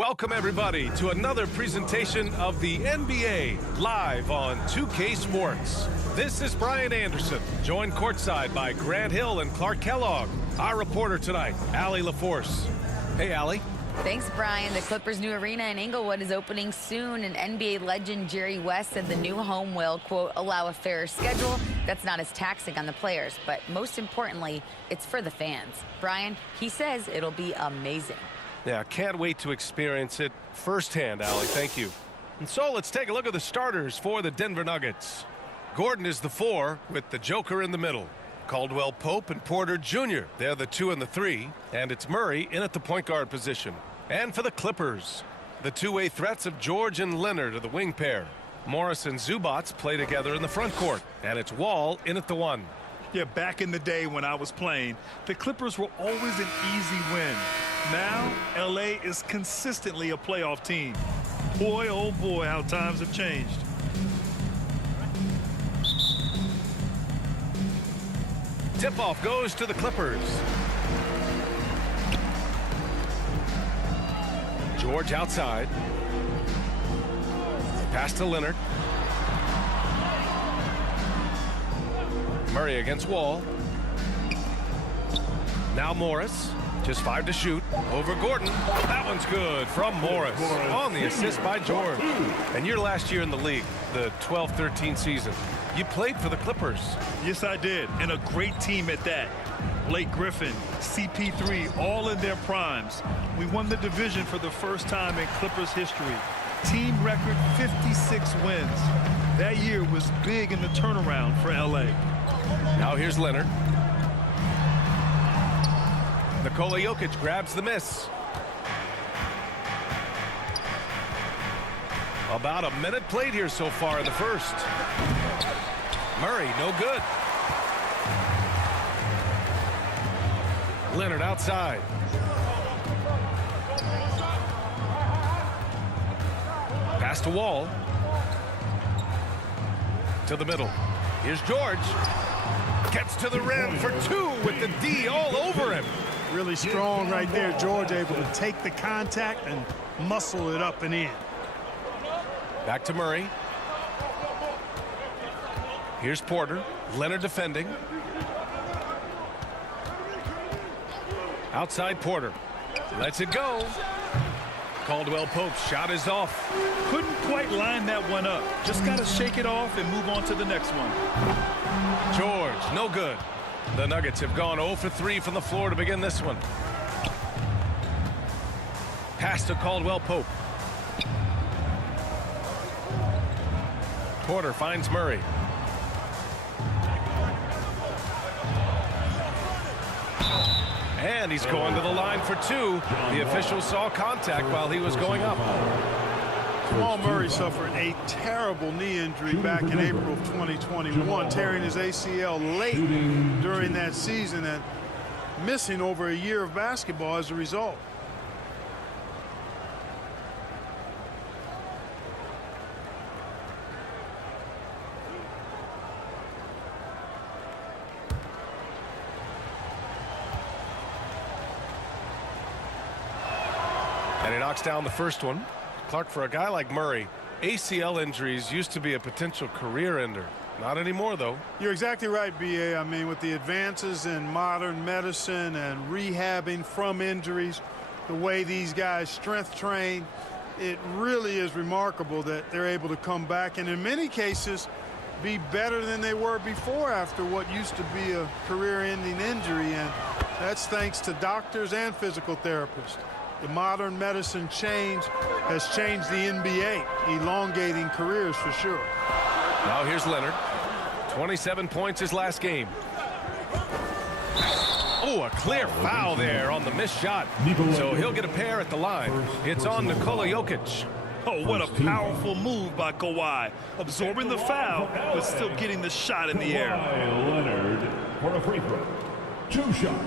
Welcome, everybody, to another presentation of the NBA live on 2K Sports. This is Brian Anderson, joined courtside by Grant Hill and Clark Kellogg. Our reporter tonight, Allie LaForce. Hey, Allie. Thanks, Brian. The Clippers' new arena in Inglewood is opening soon, and NBA legend Jerry West said the new home will, quote, allow a fairer schedule that's not as taxing on the players. But most importantly, it's for the fans. Brian, he says it'll be amazing. Yeah, can't wait to experience it firsthand, Allie. Thank you. And so let's take a look at the starters for the Denver Nuggets. Gordon is the 4 with the Joker in the middle. Caldwell-Pope and Porter Jr., they're the 2 and the 3. And it's Murray in at the point guard position. And for the Clippers, the two-way threats of George and Leonard are the wing pair. Morris and Zubats play together in the front court. And it's Wall in at the 1. Yeah, back in the day when I was playing, the Clippers were always an easy win. Now, LA is consistently a playoff team. Boy, oh boy, how times have changed. Tip-off goes to the Clippers. George outside. Pass to Leonard. Murray against Wall. Now Morris. Just 5 to shoot. Over Gordon. That one's good from Morris. On the assist by George. And your last year in the league, the 12-13 season, you played for the Clippers. Yes, I did. And a great team at that. Blake Griffin, CP3, all in their primes. We won the division for the first time in Clippers history. Team record 56 wins. That year was big in the turnaround for LA. Now here's Leonard. Nikola Jokic grabs the miss. About a minute played here so far in the first. Murray, no good. Leonard outside. Pass to Wall. To the middle. Here's George. Gets to the rim for 2 with the D all over him. Really strong right there. George able to take the contact and muscle it up and in. Back to Murray. Here's Porter. Leonard defending. Outside Porter. Lets it go. Caldwell-Pope shot is off. Couldn't quite line that one up. Just got to shake it off and move on to the next one. George, no good. The Nuggets have gone 0 for 3 from the floor to begin this one. Pass to Caldwell-Pope. Porter finds Murray. And he's going to the line for 2. The official saw contact while he was going up. Jamal Murray suffered a terrible knee injury back in April of 2021, tearing his ACL late during that season and missing over a year of basketball as a result. And he knocks down the first one. Clark, for a guy like Murray, ACL injuries used to be a potential career ender. Not anymore, though. You're exactly right, B.A. I mean, with the advances in modern medicine and rehabbing from injuries, the way these guys strength train, it really is remarkable that they're able to come back and in many cases be better than they were before after what used to be a career-ending injury. And that's thanks to doctors and physical therapists. The modern medicine change has changed the NBA, elongating careers for sure. Now here's Leonard. 27 points his last game. Oh, a clear foul there on the missed shot. So he'll get a pair at the line. It's on Nikola Jokic. Oh, what a powerful move by Kawhi. Absorbing the foul, but still getting the shot in the air. Leonard for a free throw. 2 shots.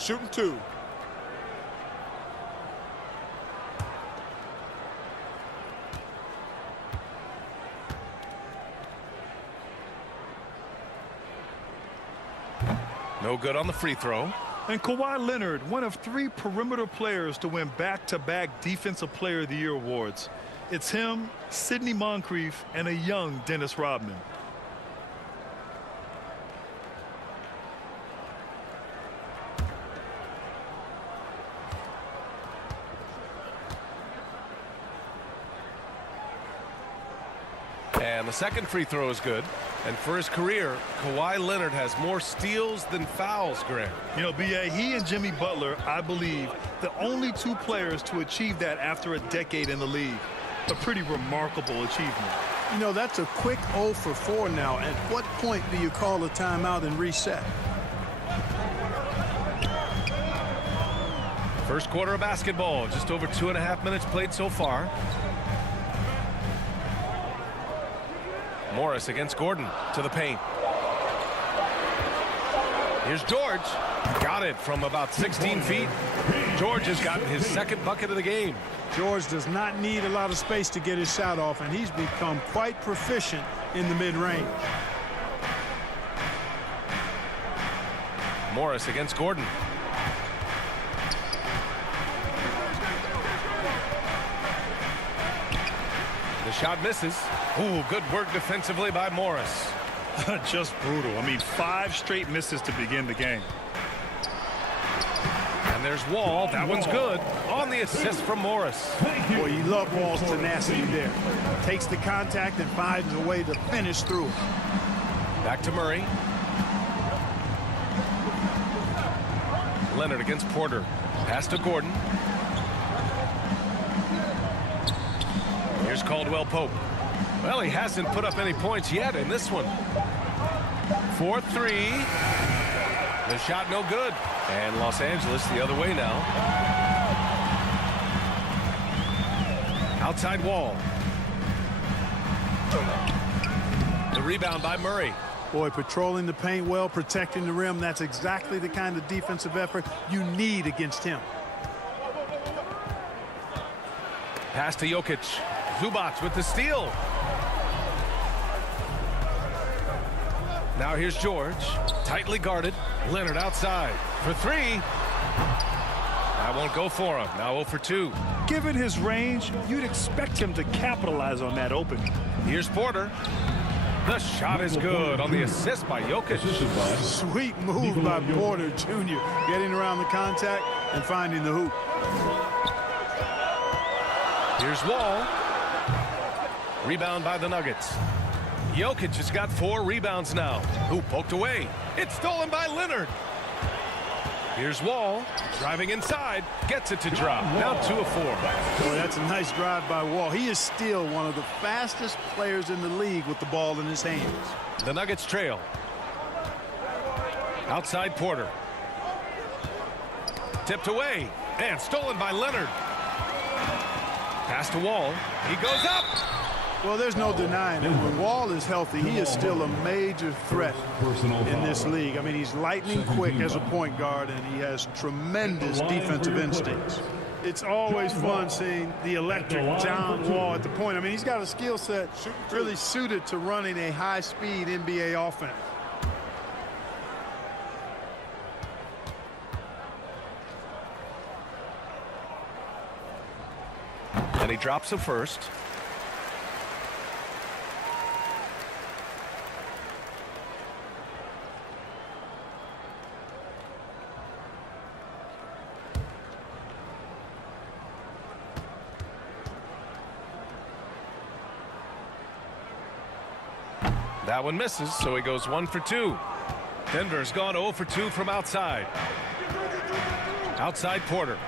Shooting 2. No good on the free throw. And Kawhi Leonard, one of 3 perimeter players to win back-to-back Defensive Player of the Year awards. It's him, Sidney Moncrief, and a young Dennis Rodman. And the second free throw is good. And for his career, Kawhi Leonard has more steals than fouls, Grant. You know, B.A., he and Jimmy Butler, I believe, the only 2 players to achieve that after a decade in the league. A pretty remarkable achievement. You know, that's a quick 0 for 4 now. At what point do you call a timeout and reset? First quarter of basketball, just over 2.5 minutes played so far. Morris against Gordon to the paint. Here's George. Got it from about 16 feet. George has gotten his second bucket of the game. George does not need a lot of space to get his shot off, and he's become quite proficient in the mid-range. Morris against Gordon. The shot misses. Ooh, good work defensively by Morris. Just brutal. I mean, 5 straight misses to begin the game. And there's Wall. That one's good. On the assist from Morris. Boy, you love Wall's tenacity there. Takes the contact and finds a way to finish through it. Back to Murray. Leonard against Porter. Pass to Gordon. Here's Caldwell-Pope. Well, he hasn't put up any points yet in this one. 4-3. The shot no good. And Los Angeles the other way now. Outside Wall. The rebound by Murray. Boy, patrolling the paint well, protecting the rim. That's exactly the kind of defensive effort you need against him. Pass to Jokic. Zubac with the steal. Now here's George. Tightly guarded. Leonard outside for 3. That won't go for him. Now 0 for 2. Given his range, you'd expect him to capitalize on that opening. Here's Porter. The shot is good on the assist by Jokic. Sweet move by Porter Jr. Getting around the contact and finding the hoop. Here's Wall. Rebound by the Nuggets. Jokic has got 4 rebounds now. Who poked away? It's stolen by Leonard. Here's Wall. Driving inside. Gets it to drop. Now 2 of 4. Boy, that's a nice drive by Wall. He is still one of the fastest players in the league with the ball in his hands. The Nuggets trail. Outside Porter. Tipped away. And stolen by Leonard. Pass to Wall. He goes up. Well, there's no denying it. When Wall is healthy, he is still a major threat in this league. I mean, he's lightning quick as a point guard, and he has tremendous defensive instincts. It's always fun seeing the electric John Wall at the point. I mean, he's got a skill set really suited to running a high-speed NBA offense. And he drops the first. That one misses, so he goes 1 for 2. Denver's gone 0 for 2 from outside. Outside Porter.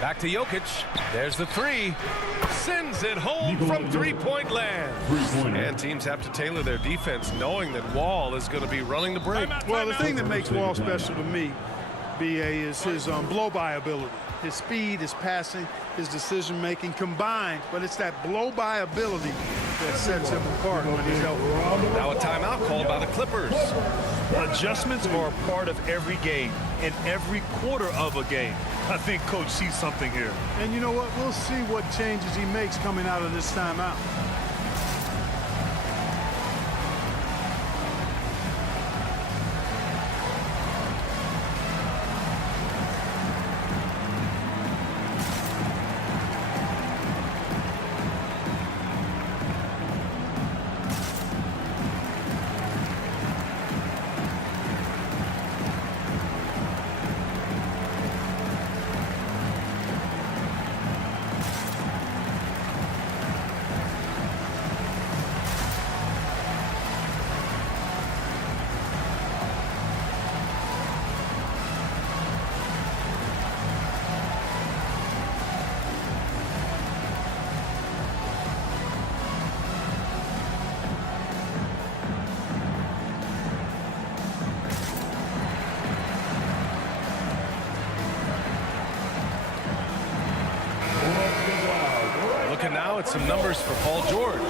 Back to Jokic. There's the 3. Sends it home from three-point land. And teams have to tailor their defense knowing that Wall is going to be running the break. Well, the thing that makes Wall special to me, B.A., is his blow-by ability. His speed, his passing, his decision-making combined, but it's that blow-by ability that sets him apart when he's healthy. Now a timeout called by the Clippers. Adjustments are a part of every game, in every quarter of a game. I think Coach sees something here. And you know what? We'll see what changes he makes coming out of this timeout. with some numbers for Paul George.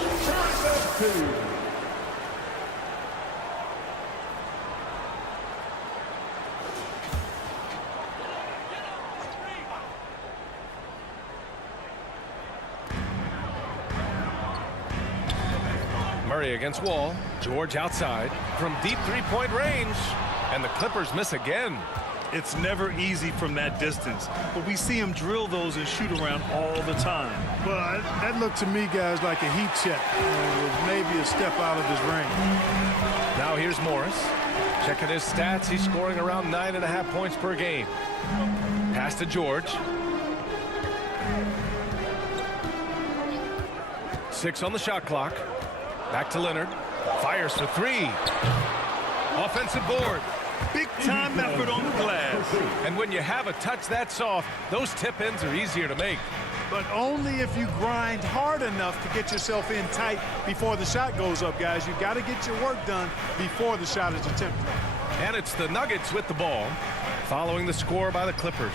Murray against Wall. George outside from deep three-point range. And the Clippers miss again. It's never easy from that distance, but we see him drill those and shoot around all the time. Well, that looked to me, guys, like a heat check. With maybe a step out of his range. Now here's Morris. Checking his stats. He's scoring around 9.5 points per game. Pass to George. 6 on the shot clock. Back to Leonard. Fires for 3. Offensive board. Big time effort on the glass. And when you have a touch that soft, those tip-ins are easier to make. But only if you grind hard enough to get yourself in tight before the shot goes up, guys. You've got to get your work done before the shot is attempted. And it's the Nuggets with the ball, following the score by the Clippers.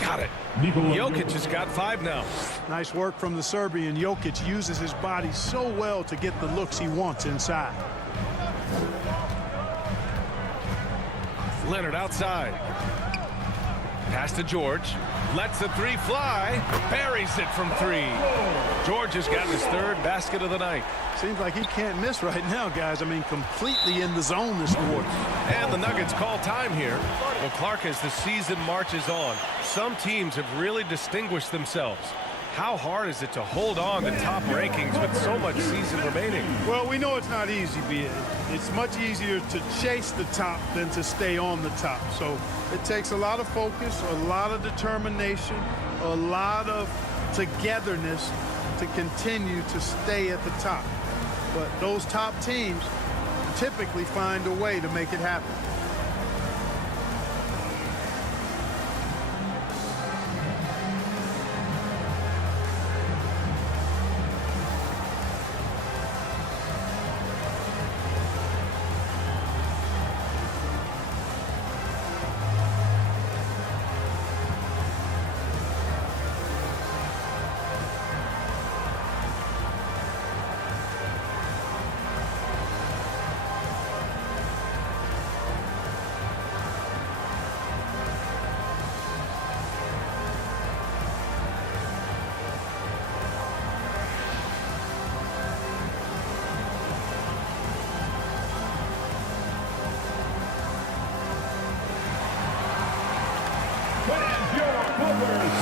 Got it. Jokic has got 5 now. Nice work from the Serbian. Jokic uses his body so well to get the looks he wants inside. Leonard outside. Pass to George. Lets the 3 fly. Buries it from 3. George has gotten his 3rd basket of the night. Seems like he can't miss right now, guys. I mean, completely in the zone this quarter. And the Nuggets call time here. Well, Clark, as the season marches on, some teams have really distinguished themselves. How hard is it to hold on to top rankings with so much season remaining? Well, we know it's not easy, B. It's much easier to chase the top than to stay on the top. So it takes a lot of focus, a lot of determination, a lot of togetherness to continue to stay at the top. But those top teams typically find a way to make it happen.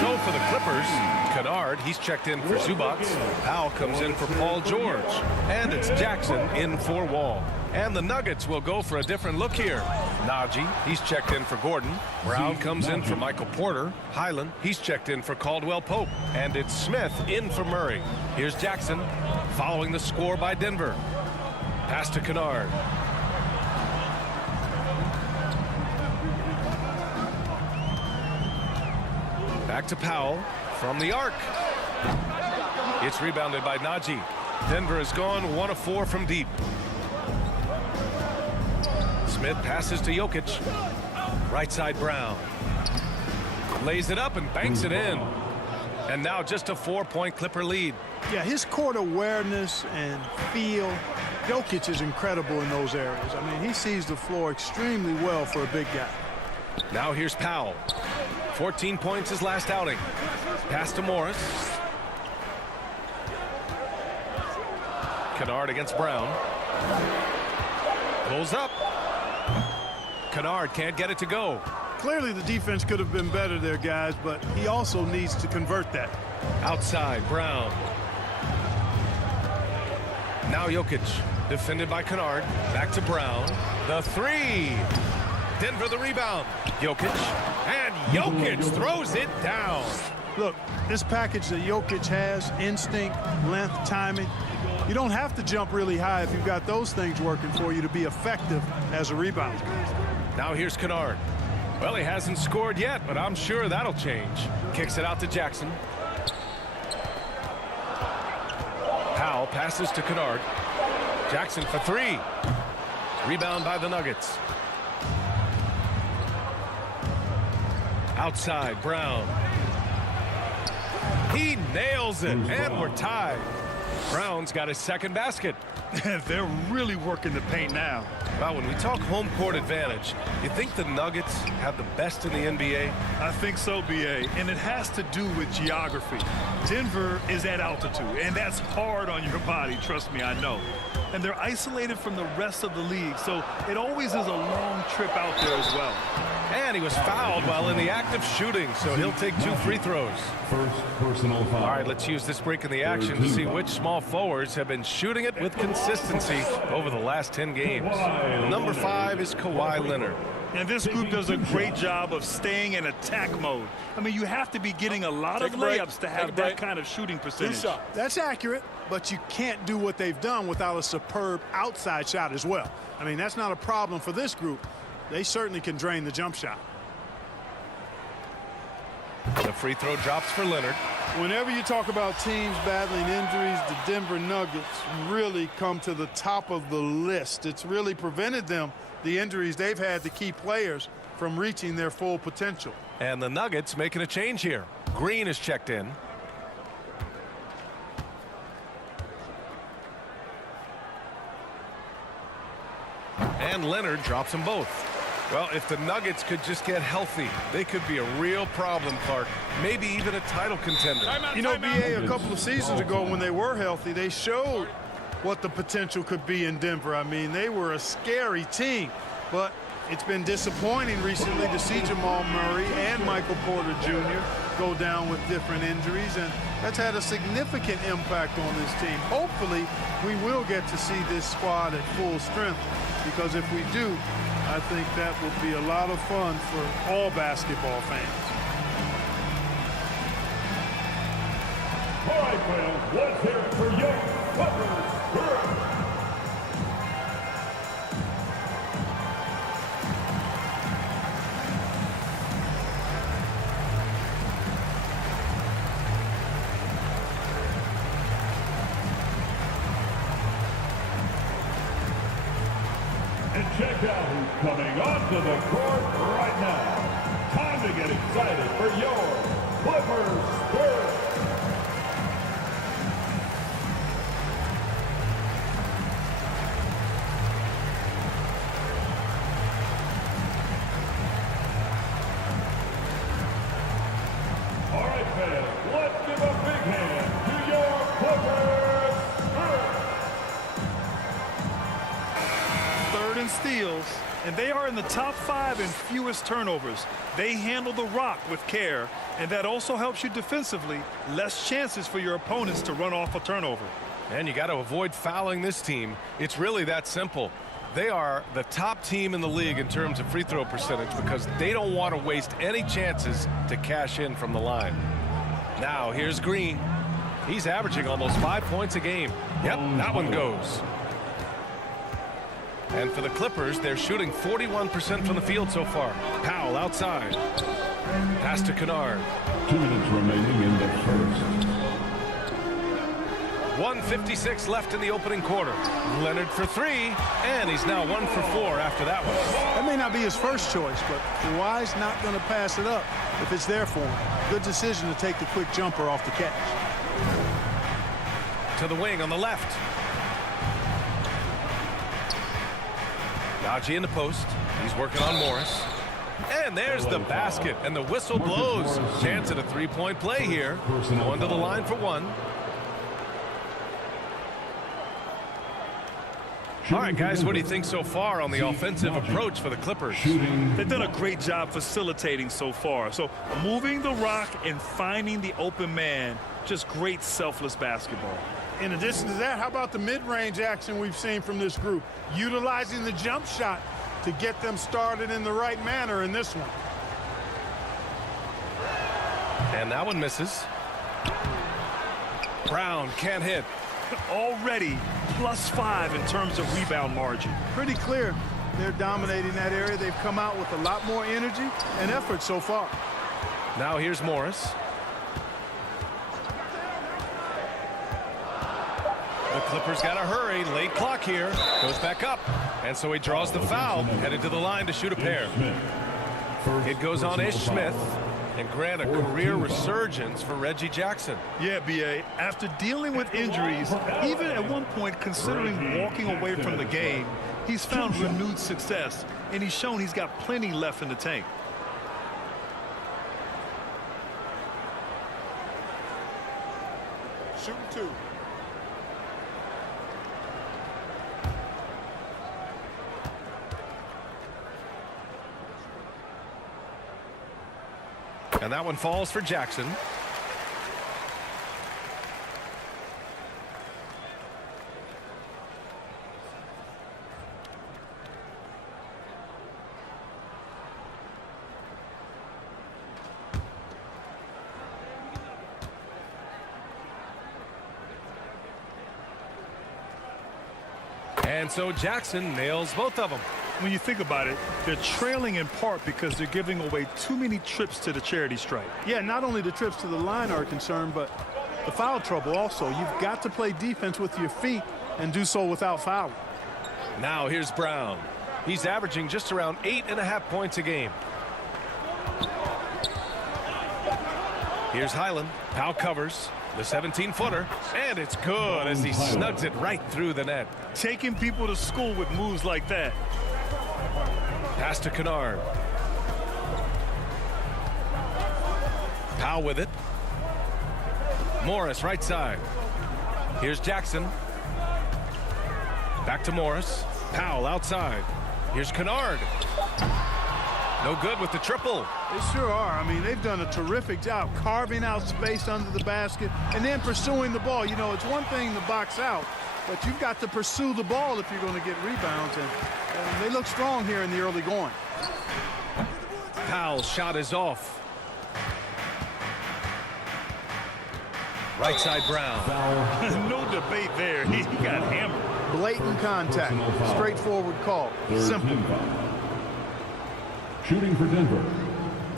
So for the Clippers, Kennard, he's checked in for Zubac. Powell comes in for Paul George. And it's Jackson in for Wall. And the Nuggets will go for a different look here. Najee, he's checked in for Gordon. Brown comes in for Michael Porter. Highland, he's checked in for Caldwell-Pope. And it's Smith in for Murray. Here's Jackson following the score by Denver. Pass to Kennard. Back to Powell from the arc. It's rebounded by Najee. Denver has gone 1 of 4 from deep. Smith passes to Jokic. Right side Brown. Lays it up and banks it in. And now just a 4-point Clipper lead. Yeah, his court awareness and feel, Jokic is incredible in those areas. I mean, he sees the floor extremely well for a big guy. Now here's Powell. 14 points his last outing. Pass to Morris. Kennard against Brown. Pulls up. Kennard can't get it to go. Clearly the defense could have been better there, guys, but he also needs to convert that. Outside, Brown. Now Jokic, defended by Kennard. Back to Brown. The 3. Denver the rebound. Jokic. And Jokic throws it down. Look, this package that Jokic has, instinct, length, timing, you don't have to jump really high if you've got those things working for you to be effective as a rebounder. Now here's Kennard. Well, he hasn't scored yet, but I'm sure that'll change. Kicks it out to Jackson. Powell passes to Kennard. Jackson for 3. Rebound by the Nuggets. Outside, Brown. He nails it, and we're tied. Brown's got his second basket. They're really working the paint now. Well, when we talk home court advantage, you think the Nuggets have the best in the NBA? I think so, B.A., and it has to do with geography. Denver is at altitude, and that's hard on your body, trust me, I know. And they're isolated from the rest of the league, so it always is a long trip out there as well. And he was fouled while in the act of shooting, so he'll take 2 free throws. First personal foul. All right, let's use this break in the action to see which small forwards have been shooting it with consistency over the last 10 games. Number 5 is Kawhi Leonard. And this group does a great job of staying in attack mode. I mean, you have to be getting a lot of layups to have that kind of shooting percentage. That's accurate, but you can't do what they've done without a superb outside shot as well. I mean, that's not a problem for this group. They certainly can drain the jump shot. The free throw drops for Leonard. Whenever you talk about teams battling injuries, the Denver Nuggets really come to the top of the list. It's really prevented them, the injuries they've had to key players, from reaching their full potential. And the Nuggets making a change here. Green is checked in. And Leonard drops them both. Well, if the Nuggets could just get healthy, they could be a real problem, Clark. Maybe even a title contender. You know, B.A., a couple of seasons ago when they were healthy, they showed what the potential could be in Denver. I mean, they were a scary team, but it's been disappointing recently to see Jamal Murray and Michael Porter Jr. go down with different injuries, and that's had a significant impact on this team. Hopefully, we will get to see this squad at full strength, because if we do, I think that will be a lot of fun for all basketball fans. All right, fans, let's hear it for your Clippers. And check out who's coming onto the court right now. Time to get excited for your Clippers Spurs. All right, fans, let's give a big hand to your Clippers Spurs. Third in steals, and they are in the top 5 in fewest turnovers. They handle the rock with care, and that also helps you defensively. Less chances for your opponents to run off a turnover. And you got to avoid fouling this team. It's really that simple. They are the top team in the league in terms of free throw percentage because they don't want to waste any chances to cash in from the line. Now here's Green. He's averaging almost 5 points a game. Yep, that one goes. And for the Clippers, they're shooting 41% from the field so far. Powell outside. Pass to Kennard. 2 minutes remaining in the first. 1:56 left in the opening quarter. Leonard for 3, and he's now 1 for 4 after that one. That may not be his first choice, but Kawhi's not going to pass it up if it's there for him. Good decision to take the quick jumper off the catch. To the wing on the left. Najee in the post. He's working on Morris. And there's the basket, and the whistle blows. Chance at a three-point play here. Going to the line for 1. All right, guys, what do you think so far on the offensive approach for the Clippers? They've done a great job facilitating so far. So moving the rock and finding the open man, just great selfless basketball. In addition to that, how about the mid-range action we've seen from this group? Utilizing the jump shot to get them started in the right manner in this one. And that one misses. Brown can't hit. Already +5 in terms of rebound margin. Pretty clear they're dominating that area. They've come out with a lot more energy and effort so far. Now here's Morris. The Clippers got to hurry. Late clock here. Goes back up. And so he draws the foul. Headed to the line to shoot a pair. It goes on Ish Smith. and grant a career resurgence for Reggie Jackson. Yeah, B.A., after dealing with injuries, even at one point considering walking away from the game, he's found renewed success, and he's shown he's got plenty left in the tank. Shooting 2. And that one falls for Jackson. And so Jackson nails both of them. When you think about it, they're trailing in part because they're giving away too many trips to the charity stripe. Yeah, not only the trips to the line are concerned, but the foul trouble also. You've got to play defense with your feet and do so without fouling. Now here's Brown. He's averaging just around 8.5 points a game. Here's Highland. Powell covers the 17-footer, and it's good as he snugs it right through the net. Taking people to school with moves like that. Pass to Kennard. Powell with it. Morris right side. Here's Jackson. Back to Morris. Powell outside. Here's Kennard. No good with the triple. They sure are. I mean, they've done a terrific job carving out space under the basket and then pursuing the ball. You know, it's one thing to box out, but you've got to pursue the ball if you're going to get rebounds, and they look strong here in the early going. Powell's shot is off. Right side Brown. No debate there. He got hammered. Blatant contact. Straightforward call. Simple. Shooting for Denver,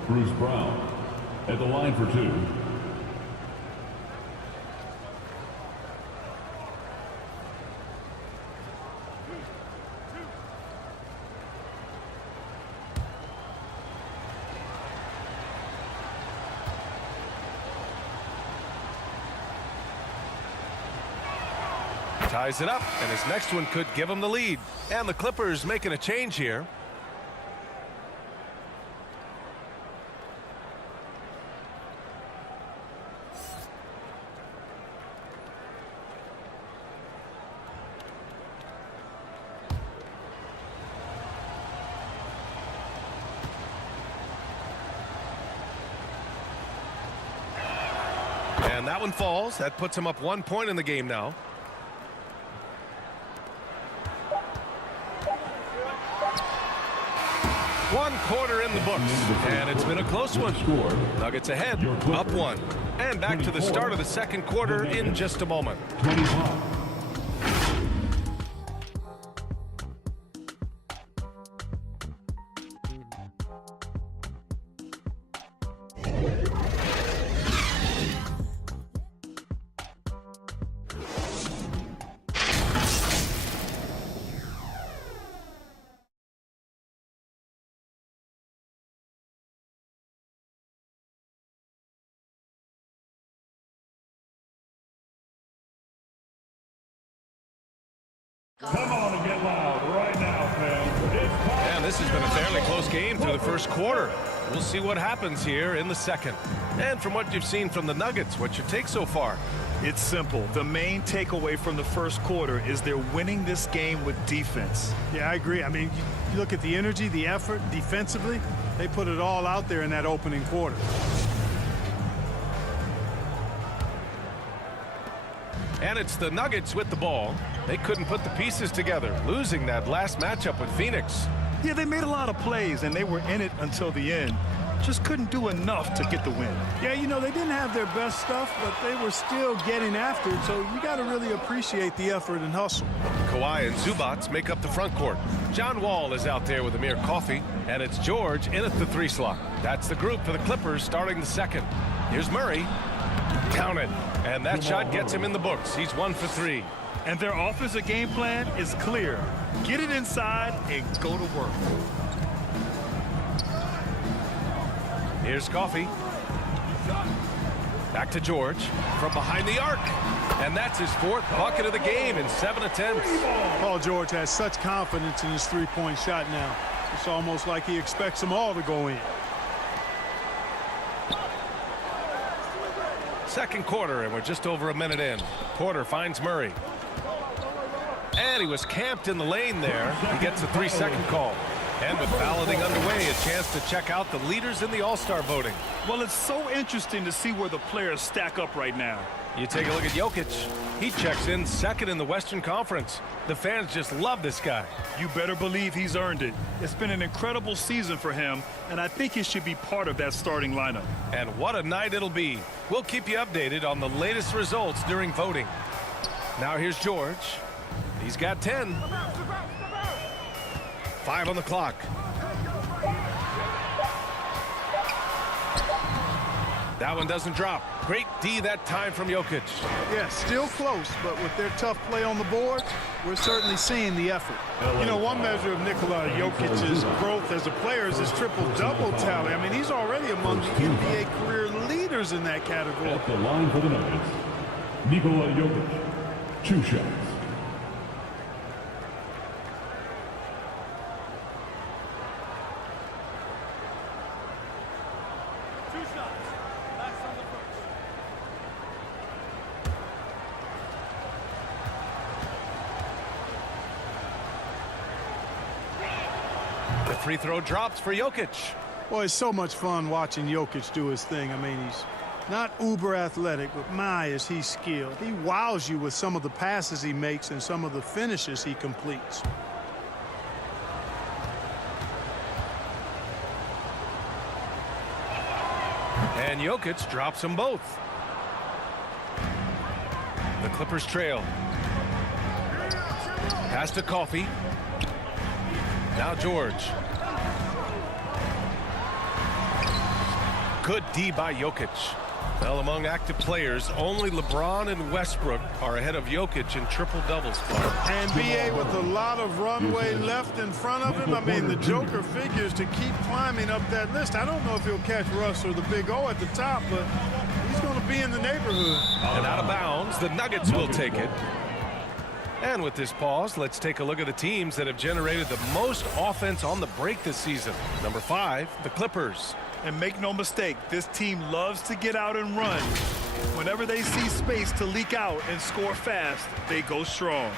Bruce Brown at the line for 2. Ties it up, and his next one could give him the lead. And the Clippers making a change here. And that one falls. That puts him up 1 point in the game now. One quarter in the books, and it's been a close one. Nuggets ahead, up 1. And back to the start of the second quarter in just a moment. 25. Come on and get loud right now, fans. And this has been a fairly close game through the first quarter. We'll see what happens here in the second. And from what you've seen from the Nuggets, what's your take so far? It's simple. The main takeaway from the first quarter is they're winning this game with defense. Yeah, I agree. I mean, you look at the energy, the effort defensively, they put it all out there in that opening quarter. And it's the Nuggets with the ball. They couldn't put the pieces together, losing that last matchup with Phoenix. Yeah, they made a lot of plays, and they were in it until the end. Just couldn't do enough to get the win. Yeah, you know, they didn't have their best stuff, but they were still getting after it, so you got to really appreciate the effort and hustle. Kawhi and Zubats make up the front court. John Wall is out there with Amir Coffey, and it's George in at the 3 slot. That's the group for the Clippers starting the second. Here's Murray. Counted. And that shot gets him in the books. He's 1 for 3. And their offensive game plan is clear. Get it inside and go to work. Here's Coffey. Back to George from behind the arc. And that's his 4th bucket of the game in 7 attempts. Paul George has such confidence in his three-point shot now. It's almost like he expects them all to go in. Second quarter, and we're just over a minute in. Porter finds Murray. And he was camped in the lane there. He gets a 3-second call. And with balloting underway, a chance to check out the leaders in the All-Star voting. Well, it's so interesting to see where the players stack up right now. You take a look at Jokic. He checks in 2nd in the Western Conference. The fans just love this guy. You better believe he's earned it. It's been an incredible season for him, and I think he should be part of that starting lineup. And what a night it'll be. We'll keep you updated on the latest results during voting. Now here's George. He's got 10. 5 on the clock. That one doesn't drop. Great D that time from Jokic. Yeah, still close, but with their tough play on the board, we're certainly seeing the effort. You know, one measure of Nikola Jokic's growth as a player is his triple-double tally. I mean, he's already among the NBA career leaders in that category. At the line for the Nuggets, Nikola Jokic, 2 shots. The free throw drops for Jokic. Boy, it's so much fun watching Jokic do his thing. I mean, he's not uber athletic, but my, is he skilled. He wows you with some of the passes he makes and some of the finishes he completes. And Jokic drops them both. The Clippers trail. Pass to Coffey. Now George. Good D by Jokic. Well, among active players, only LeBron and Westbrook are ahead of Jokic in triple-doubles. And B.A. with a lot of runway left in front of him. I mean, the Joker figures to keep climbing up that list. I don't know if he'll catch Russ or the Big O at the top, but he's going to be in the neighborhood. And out of bounds, the Nuggets will take it. And with this pause, let's take a look at the teams that have generated the most offense on the break this season. Number 5, the Clippers. And make no mistake, this team loves to get out and run. Whenever they see space to leak out and score fast, they go strong.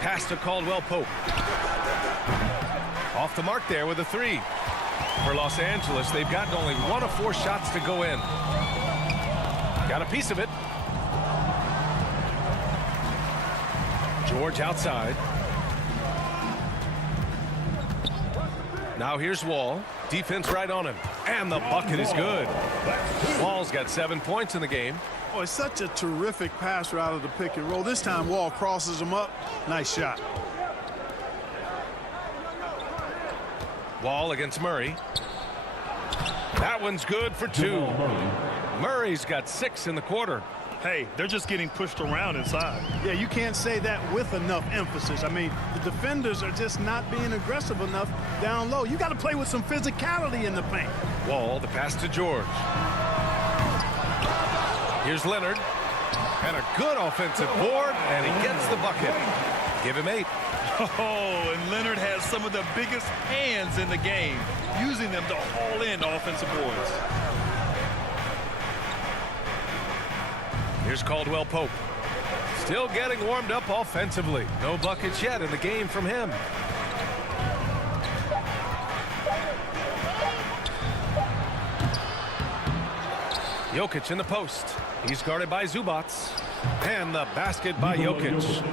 Pass to Caldwell-Pope. Off the mark there with a 3. For Los Angeles, they've gotten only 1 of 4 shots to go in. Got a piece of it. George outside. Now here's Wall. Defense right on him. And the bucket is good. Wall's got 7 points in the game. Oh, it's such a terrific passer out of the pick and roll. This time Wall crosses him up. Nice shot. Wall against Murray. That one's good for 2. Murray's got 6 in the quarter. Hey, they're just getting pushed around inside. Yeah, you can't say that with enough emphasis. I mean, the defenders are just not being aggressive enough down low. You got to play with some physicality in the paint. Wall, the pass to George. Here's Leonard. And a good offensive board, and he gets the bucket. Give him 8. Oh, and Leonard has some of the biggest hands in the game, using them to haul in offensive boards. Here's Caldwell-Pope. Still getting warmed up offensively. No buckets yet in the game from him. Jokic in the post. He's guarded by Zubac. And the basket by Jokic.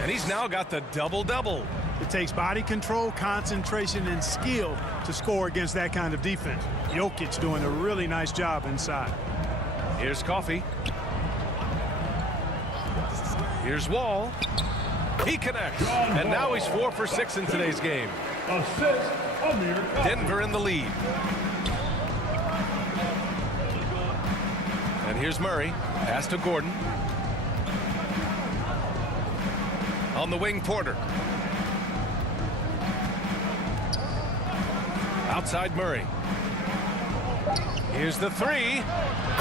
And he's now got the double-double. It takes body control, concentration, and skill to score against that kind of defense. Jokic doing a really nice job inside. Here's Coffey. Here's Wall. He connects. And now he's 4 for 6 in today's game. Assist, Amir Coffey. Denver in the lead. And here's Murray. Pass to Gordon. On the wing, Porter. Outside Murray. Here's the three.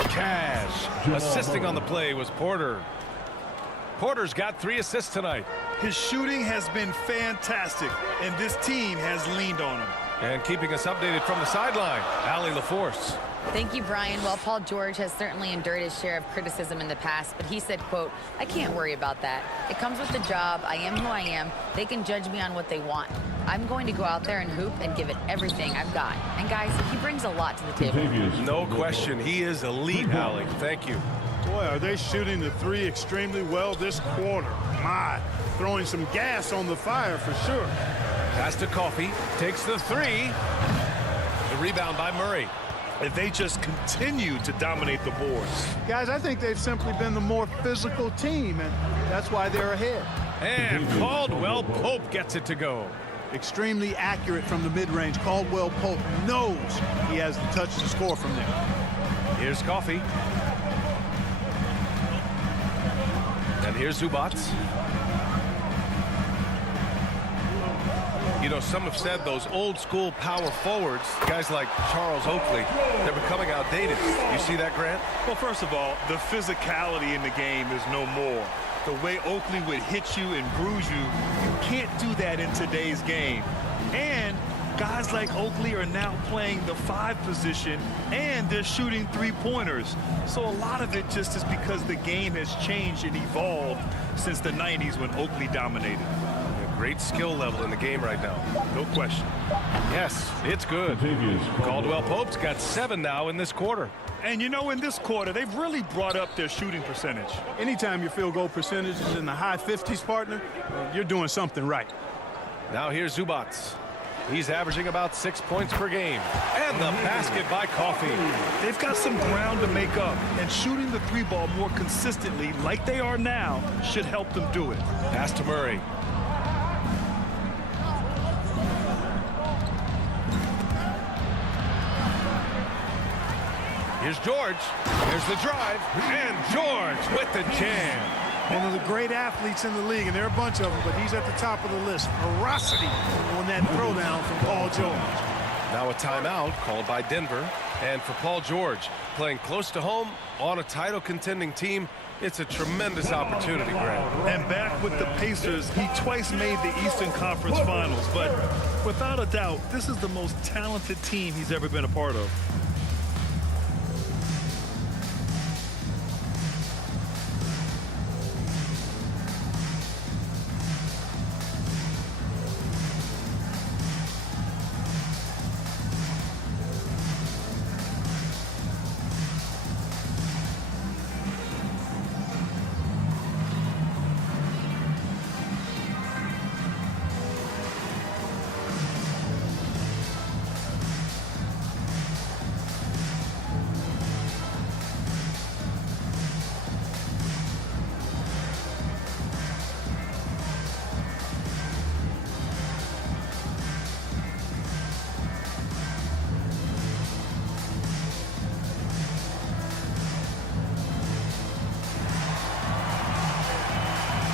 Cash. Assisting on the play was Porter. Porter's got 3 assists tonight. His shooting has been fantastic, and this team has leaned on him. And keeping us updated from the sideline, Allie LaForce. Thank you, Brian. Well, Paul George has certainly endured his share of criticism in the past, but he said, quote, "I can't worry about that. It comes with the job. I am who I am. They can judge me on what they want. I'm going to go out there and hoop and give it everything I've got." And guys, he brings a lot to the table. No question. He is elite, Allie. Thank you. Boy, are they shooting the three extremely well this quarter. My, throwing some gas on the fire for sure. Pass to Coffey. Takes the three. The rebound by Murray. If they just continue to dominate the boards. Guys, I think they've simply been the more physical team, and that's why they're ahead. And Caldwell-Pope gets it to go. Extremely accurate from the mid-range. Caldwell-Pope knows he has the touch to score from there. Here's Coffey. And here's Zubac. You know, some have said those old school power forwards, guys like Charles Oakley, they're becoming outdated. You see that, Grant? Well, first of all, the physicality in the game is no more. The way Oakley would hit you and bruise you, you can't do that in today's game. And guys like Oakley are now playing the 5 position, and they're shooting 3-pointers. So a lot of it just is because the game has changed and evolved since the 90s when Oakley dominated. Great skill level in the game right now. No question. Yes, it's good. Caldwell-Pope's got 7 now in this quarter. And you know, in this quarter, they've really brought up their shooting percentage. Anytime your field goal percentage is in the high 50s, partner, you're doing something right. Now here's Zubac. He's averaging about 6 points per game. And the basket by Coffey. They've got some ground to make up, and shooting the 3-ball more consistently like they are now should help them do it. Pass to Murray. Here's George. Here's the drive. And George with the jam. One of the great athletes in the league, and there are a bunch of them, but he's at the top of the list. Ferocity on that throwdown from Paul George. Now a timeout called by Denver. And for Paul George, playing close to home on a title contending team, it's a tremendous opportunity, Grant. And back with the Pacers, he twice made the Eastern Conference Finals. But without a doubt, this is the most talented team he's ever been a part of.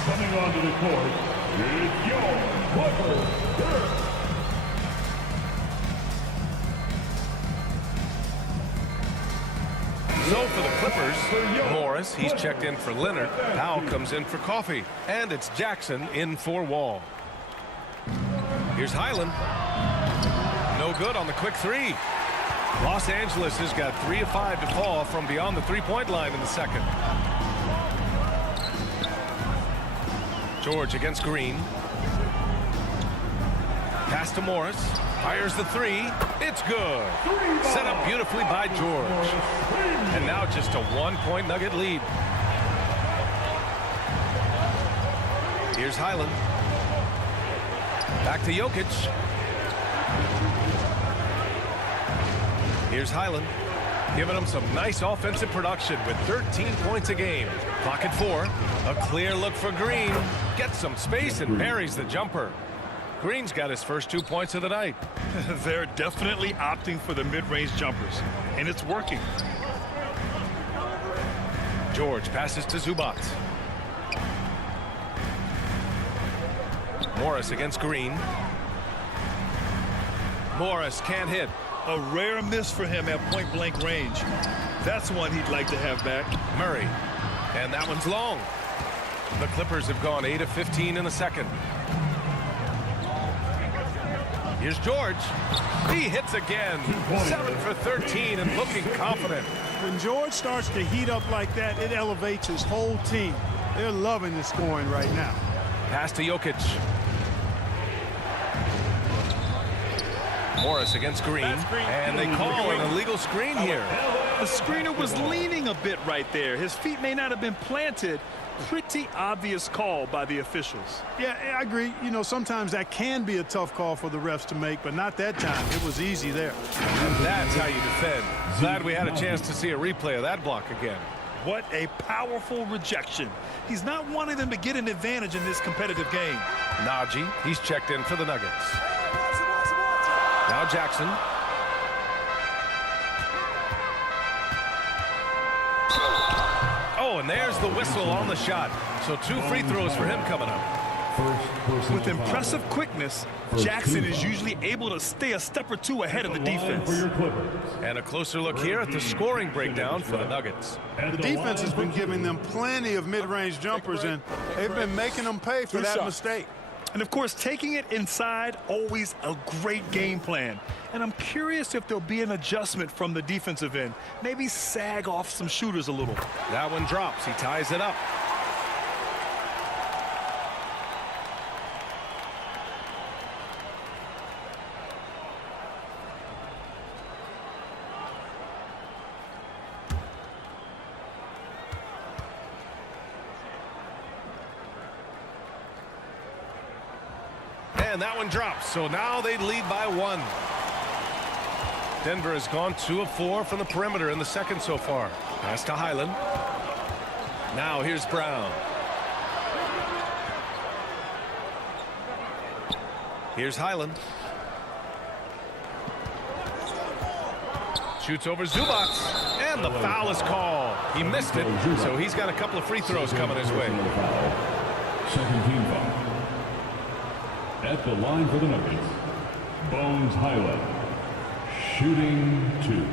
Coming onto the court is your Clippers. So for the Clippers, Morris, he's checked in for Leonard. Powell comes in for Coffey. And it's Jackson in for Wall. Here's Highland. No good on the quick three. Los Angeles has got 3 of 5 to fall from beyond the three-point line in the second. George against Green. Pass to Morris. Fires the three. It's good. Set up beautifully by George. And now just a 1-point Nugget lead. Here's Highland. Back to Jokic. Here's Highland. Giving them some nice offensive production with 13 points a game. Clock at 4. A clear look for Green. Gets some space and buries the jumper. Green's got his first 2 points of the night. They're definitely opting for the mid-range jumpers, and it's working. George passes to Zubac. Morris against Green. Morris can't hit. A rare miss for him at point-blank range. That's one he'd like to have back. Murray. And that one's long. The Clippers have gone 8 of 15 in the second. Here's George. He hits again. 7 for 13 and looking confident. When George starts to heat up like that, it elevates his whole team. They're loving the scoring right now. Pass to Jokic. Morris against Green. And they call an illegal screen here. The screener was leaning a bit right there. His feet may not have been planted. Pretty obvious call by the officials. Yeah, I agree. You know, sometimes that can be a tough call for the refs to make, but not that time. It was easy there. And that's how you defend. Glad we had a chance to see a replay of that block again. What a powerful rejection. He's not wanting them to get an advantage in this competitive game. Najee, he's checked in for the Nuggets. Now Jackson. Oh, and there's the whistle on the shot. So 2 free throws for him coming up. With impressive quickness, Jackson is usually able to stay a step or two ahead of the defense. And a closer look here at the scoring breakdown for the Nuggets. The defense has been giving them plenty of mid-range jumpers, and they've been making them pay for that mistake. And, of course, taking it inside, always a great game plan. And I'm curious if there'll be an adjustment from the defensive end. Maybe sag off some shooters a little. That one drops. He ties it up. And that one drops. So now they lead by 1. Denver has gone 2 of 4 from the perimeter in the second so far. Pass to Highland. Now here's Brown. Here's Highland. Shoots over Zubats. And the foul is called. He missed it, so he's got a couple of free throws coming his way. Second team foul. At the line for the Nuggets, Bones Highland, shooting 2.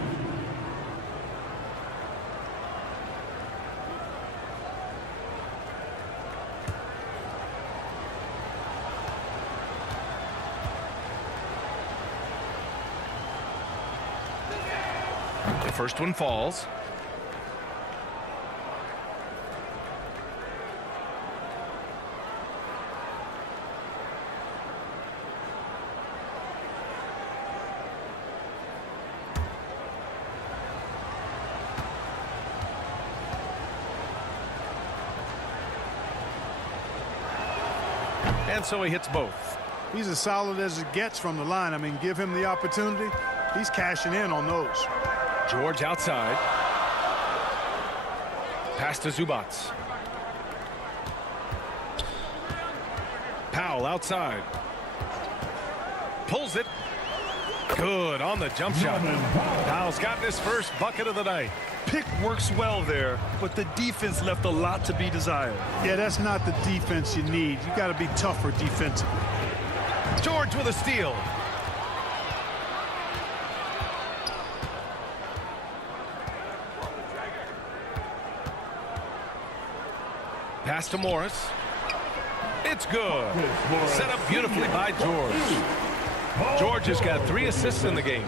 The first one falls. And so he hits both. He's as solid as it gets from the line. I mean, give him the opportunity. He's cashing in on those. George outside. Pass to Zubats. Powell outside. Pulls it. Good on the jump shot. Powell's gotten his first bucket of the night. Pick works well there, but the defense left a lot to be desired. Yeah, that's not the defense you need. You got to be tougher defensively. George with a steal. Pass to Morris. It's good. Set up beautifully by George. George has got 3 assists in the game.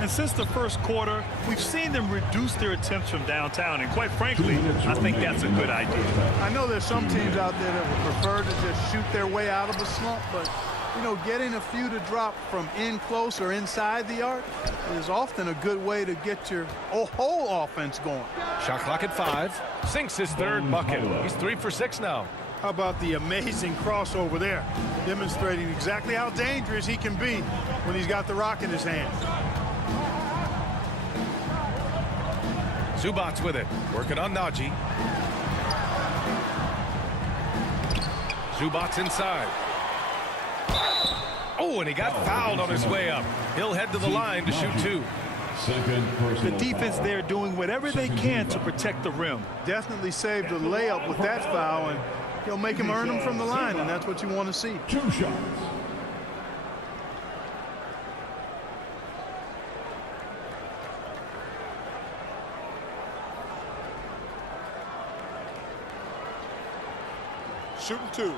And since the first quarter, we've seen them reduce their attempts from downtown. And quite frankly, I think that's a good idea. I know there's some teams out there that would prefer to just shoot their way out of a slump, but, you know, getting a few to drop from in close or inside the arc is often a good way to get your whole offense going. Shot clock at 5. Sinks his 3rd bucket. He's 3 for 6 now. How about the amazing crossover there, demonstrating exactly how dangerous he can be when he's got the rock in his hand. Zubats with it, working on Najee. Zubats inside. Oh, and he got fouled on his way up. He'll head to the line to shoot 2. The defense there doing whatever they can to protect the rim. Definitely saved a layup with that foul, and he'll make him earn them from the line, and that's what you want to see. 2 shots. shooting 2.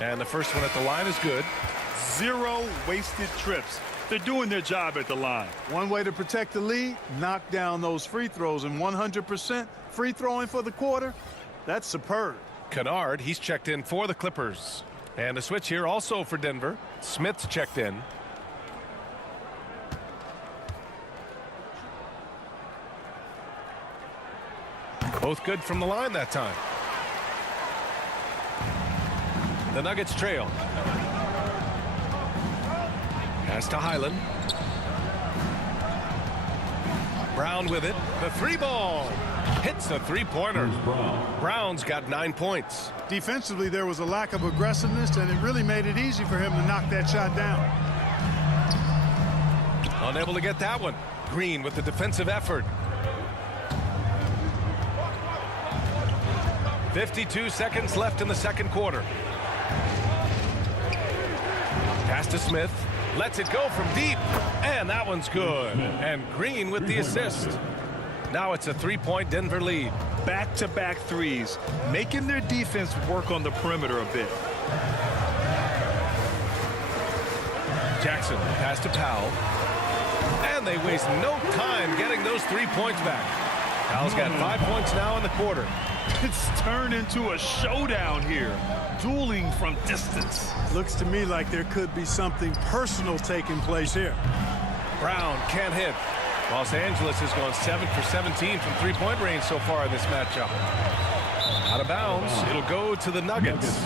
And the first one at the line is good. 0 wasted trips. They're doing their job at the line. One way to protect the lead, knock down those free throws, and 100% free throwing for the quarter, that's superb. Kennard, he's checked in for the Clippers. And a switch here also for Denver. Smith's checked in. Both good from the line that time. The Nuggets trail. Pass to Highland. Brown with it. The 3-ball. Hits a 3-pointer. Brown's got 9 points. Defensively, there was a lack of aggressiveness, and it really made it easy for him to knock that shot down. Unable to get that one. Green with the defensive effort. 52 seconds left in the second quarter. Pass to Smith. Lets it go from deep. And that one's good. And Green with the assist. Now it's a 3-point Denver lead. Back-to-back threes, making their defense work on the perimeter a bit. Jackson, pass to Powell. And they waste no time getting those 3 points back. Powell's got 5 points now in the quarter. It's turned into a showdown here. Dueling from distance. Looks to me like there could be something personal taking place here. Brown can't hit. Los Angeles has gone 7 for 17 from 3-point range so far in this matchup. Out of bounds. It'll go to the Nuggets.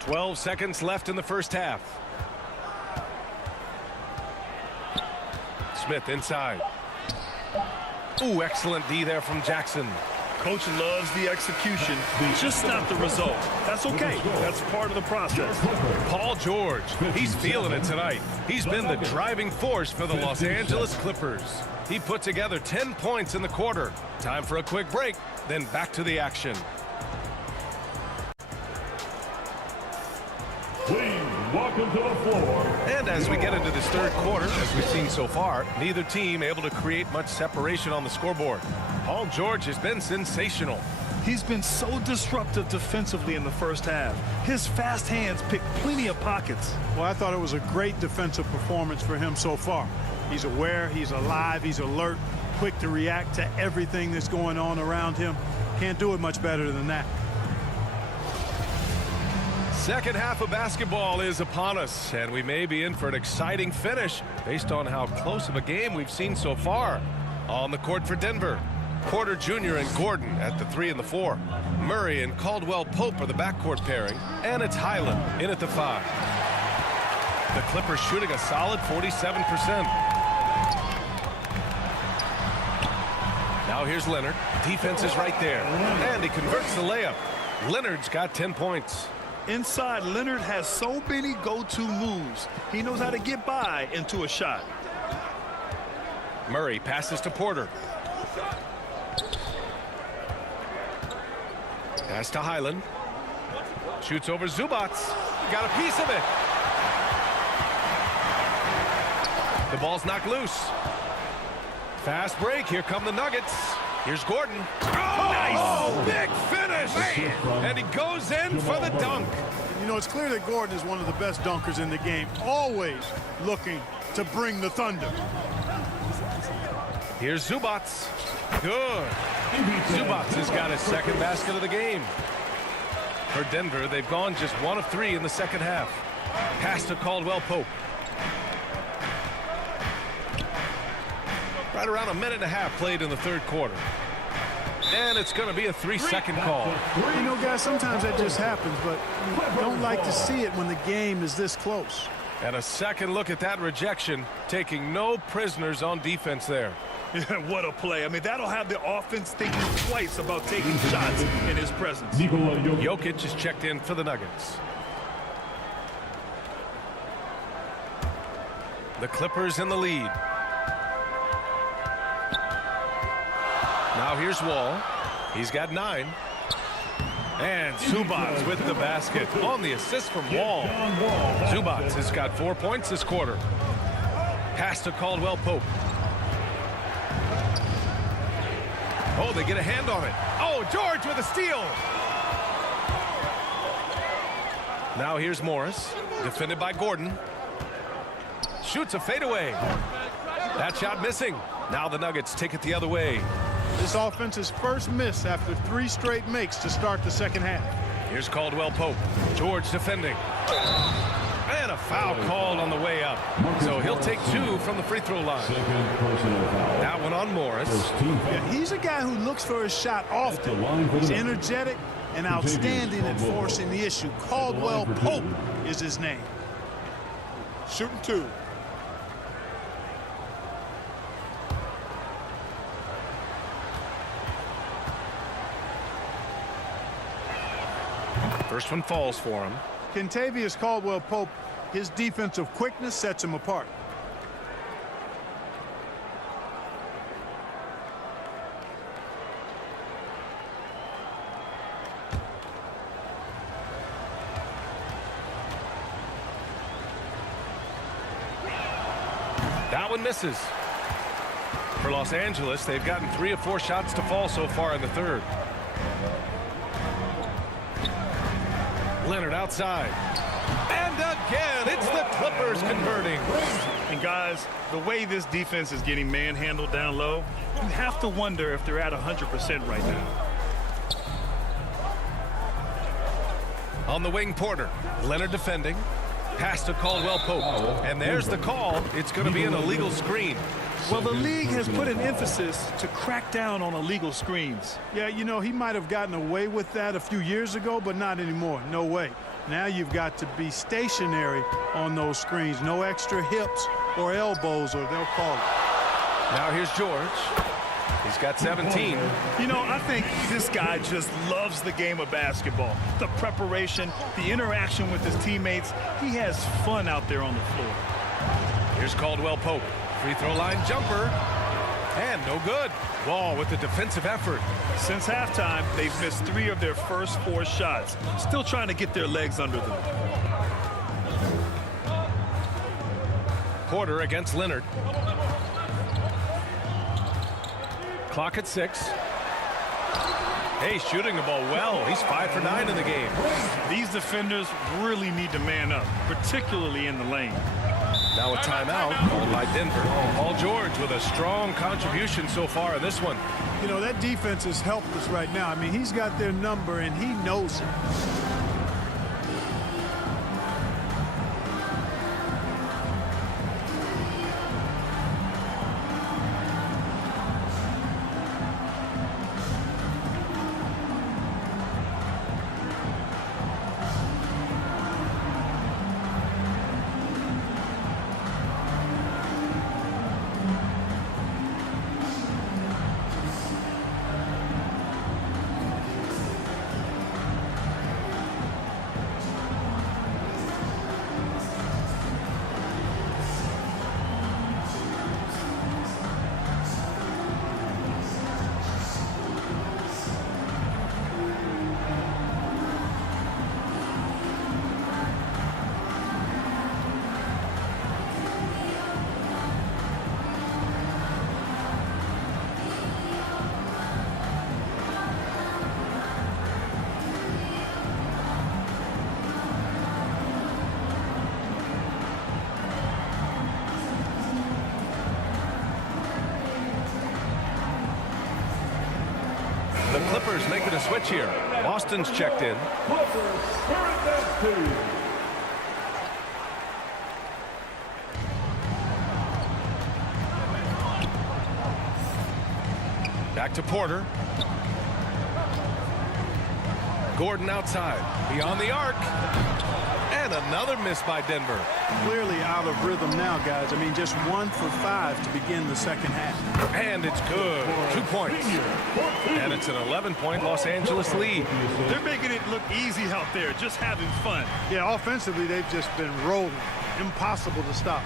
12 seconds left in the first half. Smith inside. Ooh, excellent D there from Jackson. Coach loves the execution, just not the result. That's okay. That's part of the process. Paul George, he's feeling it tonight. He's been the driving force for the Los Angeles Clippers. He put together 10 points in the quarter. Time for a quick break, then back to the action. Please welcome to the floor. And as we get into this third quarter, as we've seen so far, neither team able to create much separation on the scoreboard. Paul George has been sensational. He's been so disruptive defensively in the first half. His fast hands pick plenty of pockets. Well, I thought it was a great defensive performance for him so far. He's aware, he's alive, he's alert, quick to react to everything that's going on around him. Can't do it much better than that. Second half of basketball is upon us, and we may be in for an exciting finish based on how close of a game we've seen so far. On the court for Denver, Porter Jr. and Gordon at the 3 and the 4. Murray and Caldwell-Pope are the backcourt pairing, and it's Highland in at the 5. The Clippers shooting a solid 47%. Now here's Leonard. Defense is right there, and he converts the layup. Leonard's got 10 points. Inside, Leonard has so many go-to moves. He knows how to get by into a shot. Murray passes to Porter. Pass to Highland. Shoots over Zubac. Got a piece of it. The ball's knocked loose. Fast break. Here come the Nuggets. Here's Gordon. Oh, nice. Big finish. Man. And he goes in for the dunk. You know, it's clear that Gordon is one of the best dunkers in the game, always looking to bring the thunder. Here's Zubac. Good. Zubac has got his second basket of the game. For Denver, they've gone just 1 of 3 in the second half. Pass to Caldwell-Pope. Right around a minute and a half played in the third quarter. And it's going to be a 3-second call. You know, guys, sometimes that just happens, but you don't like to see it when the game is this close. And a second look at that rejection, taking no prisoners on defense there. What a play. I mean, that'll have the offense thinking twice about taking shots in his presence. Jokic is checked in for the Nuggets. The Clippers in the lead. Now here's Wall. He's got 9. And Zubats with the basket on the assist from Wall. Zubats has got 4 points this quarter. Pass to Caldwell-Pope. Oh, they get a hand on it. Oh, George with a steal. Now here's Morris, defended by Gordon. Shoots a fadeaway. That shot missing. Now the Nuggets take it the other way. This offense's first miss after 3 straight makes to start the second half. Here's Caldwell-Pope. George defending. And a foul called on the way up. So he'll take 2 from the free throw line. That one on Morris. Yeah, he's a guy who looks for his shot often. He's energetic and outstanding at forcing the issue. Caldwell-Pope is his name. Shooting 2. First one falls for him. Kentavious Caldwell-Pope, his defensive quickness sets him apart. That one misses. For Los Angeles, they've gotten 3 of 4 shots to fall so far in the third. Leonard outside. And again, it's the Clippers converting. And guys, the way this defense is getting manhandled down low, you have to wonder if they're at 100% right now. On the wing, Porter. Leonard defending. Pass to Caldwell-Pope. And there's the call. It's going to be an illegal screen. Well, the league has put an emphasis to crack down on illegal screens. Yeah, you know, he might have gotten away with that a few years ago, but not anymore. No way. Now you've got to be stationary on those screens. No extra hips or elbows, or they'll call it. Now here's George. He's got 17. You know, I think this guy just loves the game of basketball. The preparation, the interaction with his teammates. He has fun out there on the floor. Here's Caldwell-Pope. Free throw line jumper. And no good. Wall with the defensive effort. Since halftime, they've missed 3 of their first 4 shots. Still trying to get their legs under them. Porter against Leonard. Clock at 6. Hey, shooting the ball well. He's 5 for 9 in the game. These defenders really need to man up, particularly in the lane. Now a timeout called by Denver. Paul George with a strong contribution so far in this one. You know, that defense has helped us right now. I mean, he's got their number, and he knows it. The Clippers making a switch here. Boston's checked in. Back to Porter. Gordon outside. Beyond the arc. And another miss by Denver. Clearly out of rhythm now, guys. I mean, just 1 for 5 to begin the second half. And it's good. 2 points. And it's an 11-point Los Angeles lead. They're making it look easy out there, just having fun. Yeah, offensively, they've just been rolling. Impossible to stop.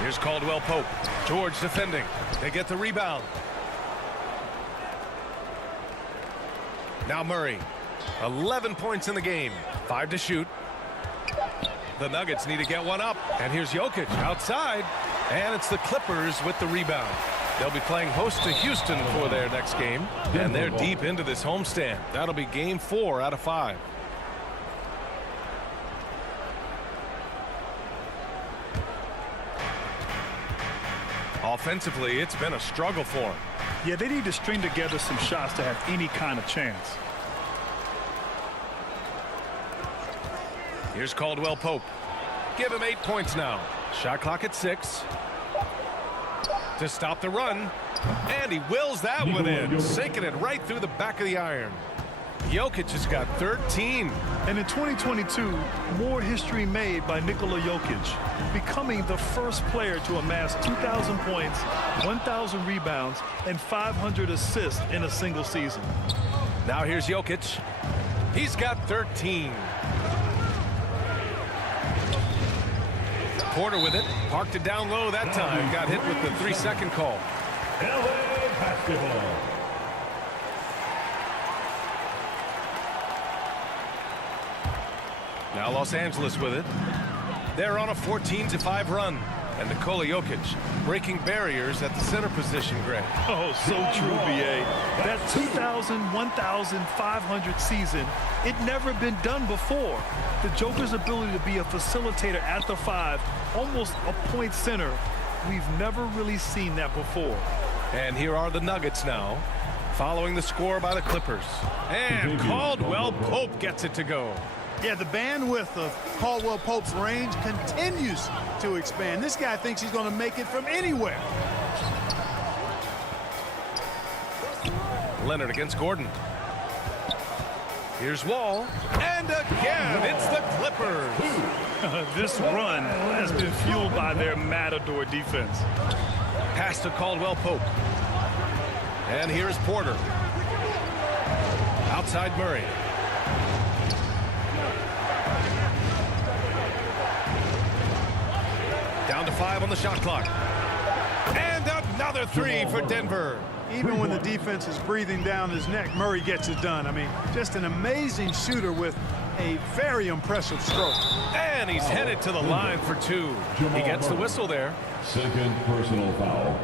Here's Caldwell-Pope. George defending. They get the rebound. Now Murray. 11 points in the game. 5 to shoot. The Nuggets need to get one up. And here's Jokic outside. And it's the Clippers with the rebound. They'll be playing host to Houston for their next game. And they're deep into this homestand. That'll be game 4 out of 5. Offensively, it's been a struggle for them. Yeah, they need to string together some shots to have any kind of chance. Here's Caldwell-Pope. Give him 8 points now. Shot clock at 6. To stop the run. And he wills that one in. Sinking it right through the back of the iron. Jokic has got 13. And in 2022, more history made by Nikola Jokic, becoming the first player to amass 2,000 points, 1,000 rebounds, and 500 assists in a single season. Now here's Jokic. He's got 13. Porter with it. Parked it down low that time. Got hit with the 3-second call. LA basketball. Now Los Angeles with it. They're on a 14-5 run. And Nikola Jokic breaking barriers at the center position, Greg. Oh, so true, B.A. That 2,000, 1,500 season, it never been done before. The Joker's ability to be a facilitator at the 5, almost a point center, we've never really seen that before. And here are the Nuggets now, following the score by the Clippers. And Caldwell-Pope gets it to go. Yeah, the bandwidth of Caldwell-Pope's range continues to expand. This guy thinks he's going to make it from anywhere. Leonard against Gordon. Here's Wall. And again, it's the Clippers. This run has been fueled by their matador defense. Pass to Caldwell-Pope. And here's Porter. Outside Murray. Down to 5 on the shot clock. And another 3 for Denver. Even when the defense is breathing down his neck, Murray gets it done. I mean, just an amazing shooter with a very impressive stroke. And he's headed to the line for 2. He gets the whistle there. Second personal foul.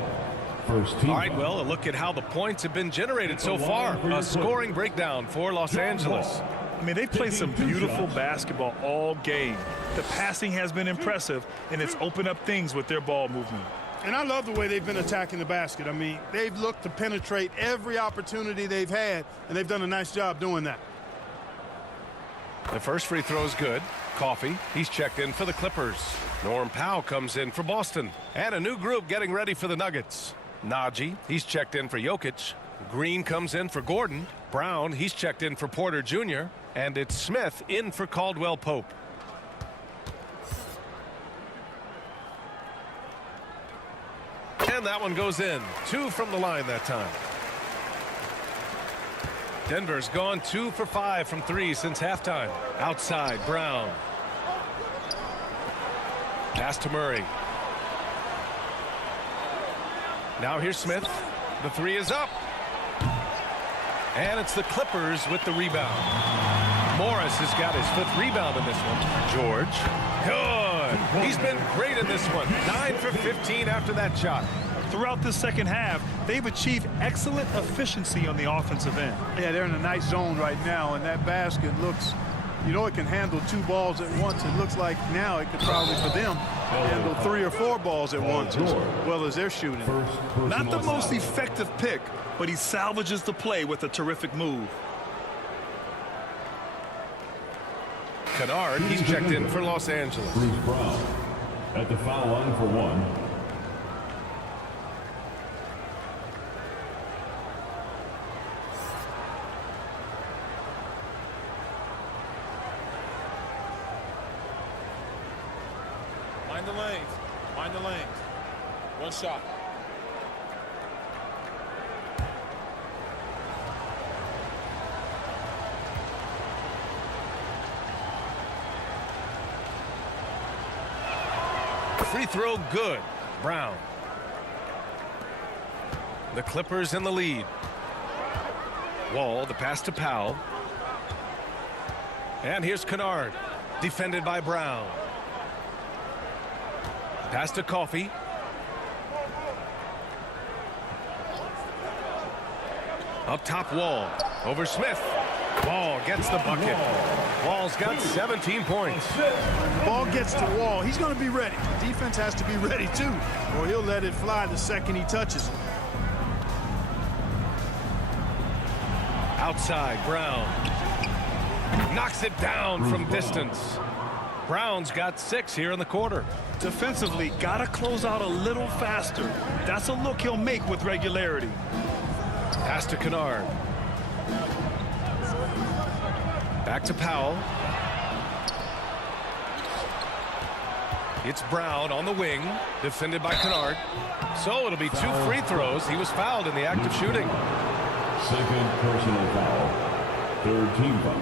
First team. All right, well, a look at how the points have been generated so far. A scoring breakdown for Los Angeles. I mean, they've played some beautiful basketball all game. The passing has been impressive, and it's opened up things with their ball movement. And I love the way they've been attacking the basket. I mean, they've looked to penetrate every opportunity they've had, and they've done a nice job doing that. The first free throw is good. Coffey, he's checked in for the Clippers. Norm Powell comes in for Boston. And a new group getting ready for the Nuggets. Najee, he's checked in for Jokic. Green comes in for Gordon. Brown, he's checked in for Porter Jr. And it's Smith in for Caldwell-Pope. And that one goes in. 2 from the line that time. Denver's gone 2 for 5 from 3 since halftime. Outside, Brown. Pass to Murray. Now here's Smith. The 3 is up. And it's the Clippers with the rebound. Morris has got his 5th rebound in this one. George. Good. He's been great in this one. 9 for 15 after that shot. Throughout the second half, they've achieved excellent efficiency on the offensive end. Yeah, they're in a nice zone right now, and that basket looks, you know, it can handle 2 balls at once. It looks like now it could probably, for them, handle 3 or 4 balls at once as well as they're shooting. Not the most effective pick, but he salvages the play with a terrific move. Kennard, he's checked in for Los Angeles. Bruce Brown at the foul line for 1. Mind the lanes. Mind the lanes. 1 shot. Free throw good. Brown. The Clippers in the lead. Wall, the pass to Powell. And here's Kennard, defended by Brown. Pass to Coffey. Up top, Wall. Over Smith. Wall gets the bucket. Wall's got 17 points. The ball gets to Wall. He's going to be ready. The defense has to be ready, too, or he'll let it fly the second he touches it. Outside, Brown. Knocks it down from distance. Brown's got 6 here in the quarter. Defensively, got to close out a little faster. That's a look he'll make with regularity. Pass to Kennard. Back to Powell. It's Brown on the wing, defended by Kennard. So it'll be 2 free throws. He was fouled in the act of shooting. Second personal foul. Third team foul.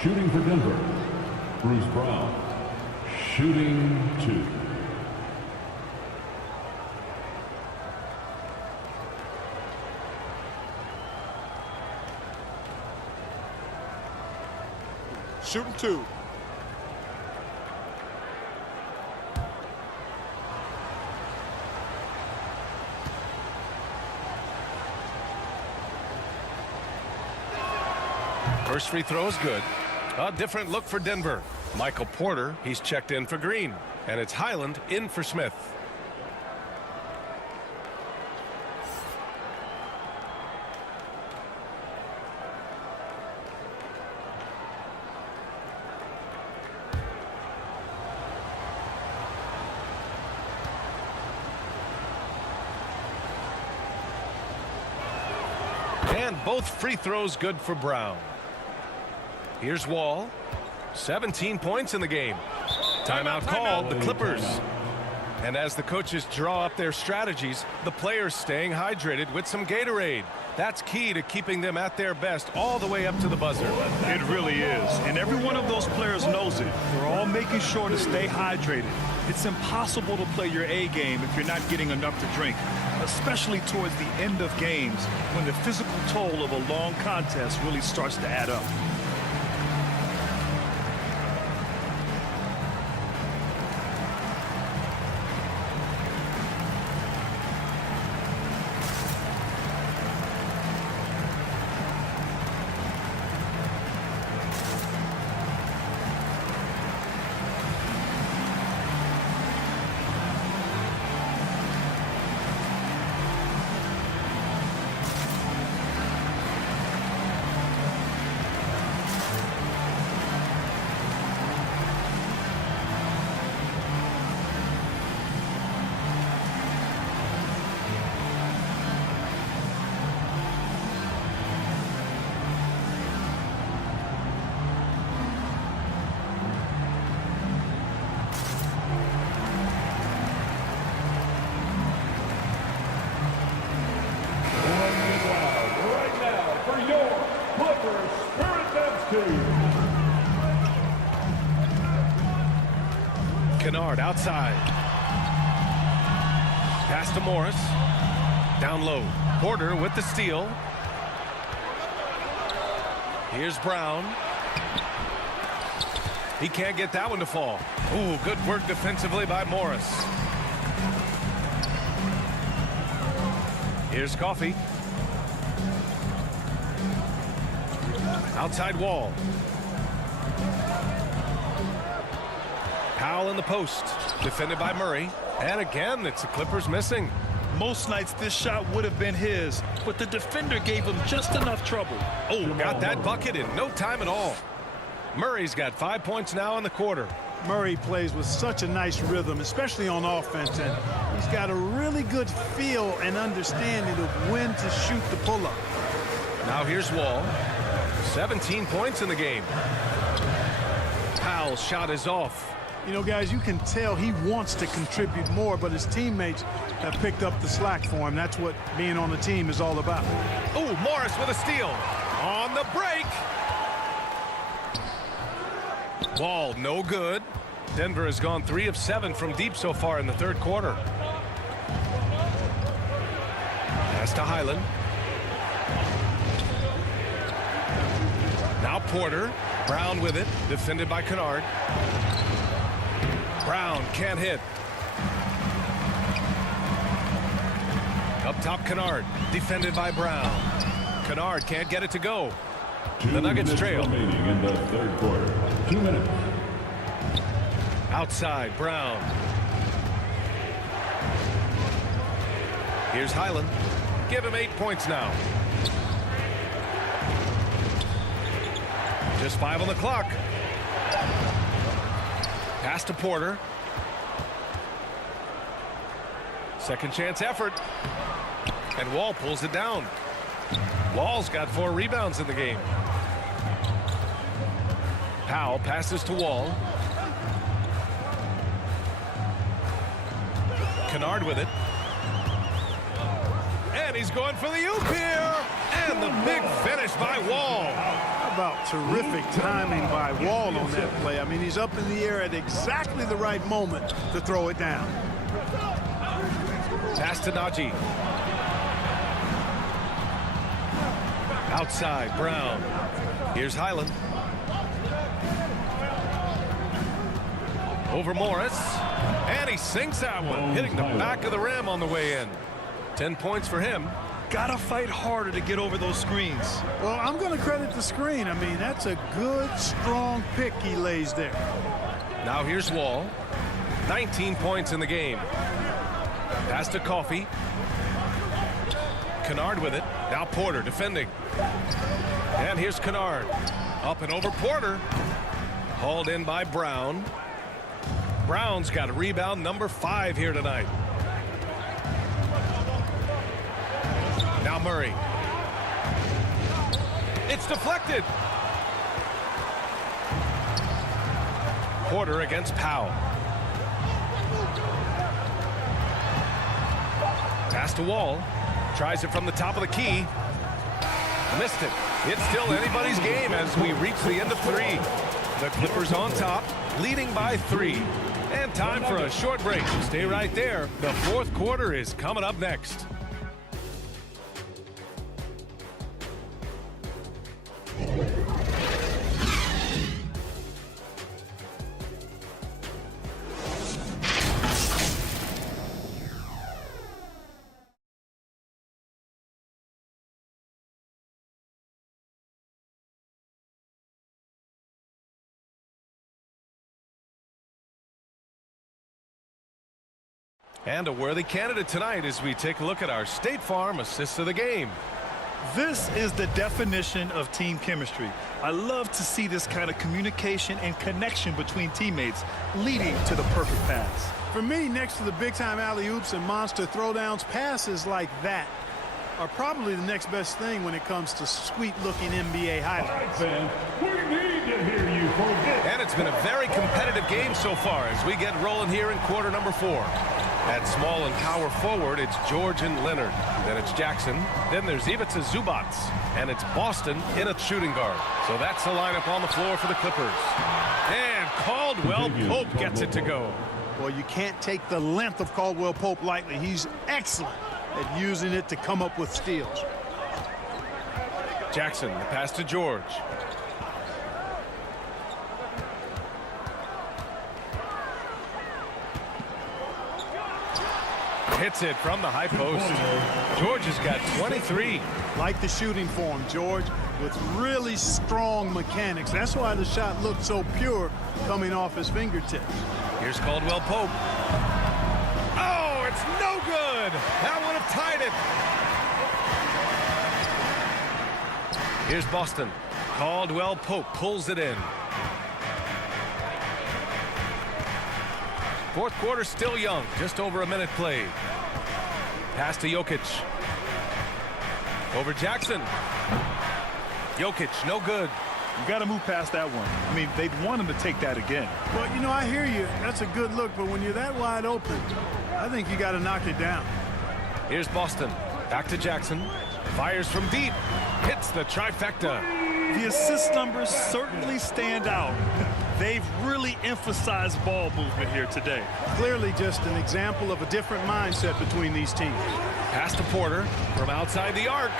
Shooting for Denver, Bruce Brown. Shooting 2. Shooting 2. First free throw is good. A different look for Denver. Michael Porter, he's checked in for Green. And it's Highland in for Smith. And both free throws good for Brown. Here's Wall. 17 points in the game. Timeout called, the Clippers. And as the coaches draw up their strategies, the players staying hydrated with some Gatorade. That's key to keeping them at their best all the way up to the buzzer. It really is. And every one of those players knows it. They're all making sure to stay hydrated. It's impossible to play your A game if you're not getting enough to drink, especially towards the end of games when the physical toll of a long contest really starts to add up. Kennard outside. Pass to Morris. Down low. Porter with the steal. Here's Brown. He can't get that one to fall. Ooh, good work defensively by Morris. Here's Coffey. Outside Wall. Powell in the post, defended by Murray. And again, it's the Clippers missing. Most nights this shot would have been his, but the defender gave him just enough trouble. Oh, got that bucket in no time at all. Murray's got 5 points now in the quarter. Murray plays with such a nice rhythm, especially on offense, and he's got a really good feel and understanding of when to shoot the pull-up. Now here's Wall. 17 points in the game. Powell's shot is off. You know, guys, you can tell he wants to contribute more, but his teammates have picked up the slack for him. That's what being on the team is all about. Oh, Morris with a steal. On the break. Wall, no good. Denver has gone 3 of 7 from deep so far in the third quarter. Pass to Highland. Now Porter. Brown with it. Defended by Kennard. Brown can't hit. Up top, Kennard. Defended by Brown. Kennard can't get it to go. The Nuggets trail. Remaining in the third quarter. 2 minutes. Outside, Brown. Here's Highland. Give him 8 points now. Just 5 on the clock. Pass to Porter. Second chance effort. And Wall pulls it down. Wall's got 4 rebounds in the game. Powell passes to Wall. Kennard with it. And he's going for the oop here. And the big finish by Wall. How about terrific timing by Wall on that play? I mean, he's up in the air at exactly the right moment to throw it down. Pass to Najee. Outside, Brown. Here's Highland. Over Morris. And he sinks that one, hitting the back of the rim on the way in. 10 points for him. Gotta fight harder to get over those screens. Well, I'm going to credit the screen. I mean, that's a good, strong pick he lays there. Now here's Wall. 19 points in the game. Pass to Coffey. Kennard with it. Now Porter defending. And here's Kennard. Up and over Porter. Hauled in by Brown. Brown's got a rebound number 5 here tonight. Now Murray. It's deflected. Porter against Powell. Pass to Wall. Tries it from the top of the key. Missed it. It's still anybody's game as we reach the end of 3. The Clippers on top, leading by 3. And time for a short break. Stay right there. The fourth quarter is coming up next. And a worthy candidate tonight as we take a look at our State Farm assists of the game. This is the definition of team chemistry. I love to see this kind of communication and connection between teammates leading to the perfect pass. For me, next to the big-time alley-oops and monster throwdowns, passes like that are probably the next best thing when it comes to sweet-looking NBA highlights. All right, fans, we need to hear you for this. And it's been a very competitive game so far as we get rolling here in quarter number 4. At small and power forward, it's George and Leonard. Then it's Jackson. Then there's Ivica Zubats. And it's Boston in a shooting guard. So that's the lineup on the floor for the Clippers. And Caldwell-Pope gets it to go. Well, you can't take the length of Caldwell-Pope lightly. He's excellent at using it to come up with steals. Jackson, the pass to George. Hits it from the high post. George has got 23. Like the shooting form, George, with really strong mechanics. That's why the shot looked so pure coming off his fingertips. Here's Caldwell-Pope. Oh, it's no good. That would have tied it. Here's Boston. Caldwell-Pope pulls it in. Fourth quarter still young. Just over a minute played. Pass to Jokic. Over Jackson. Jokic, no good. You got to move past that one. I mean, they'd want him to take that again. Well, you know, I hear you. That's a good look, but when you're that wide open, I think you got to knock it down. Here's Boston. Back to Jackson. Fires from deep. Hits the trifecta. The assist numbers certainly stand out. They've really emphasized ball movement here today. Clearly just an example of a different mindset between these teams. Pass to Porter from outside the arc.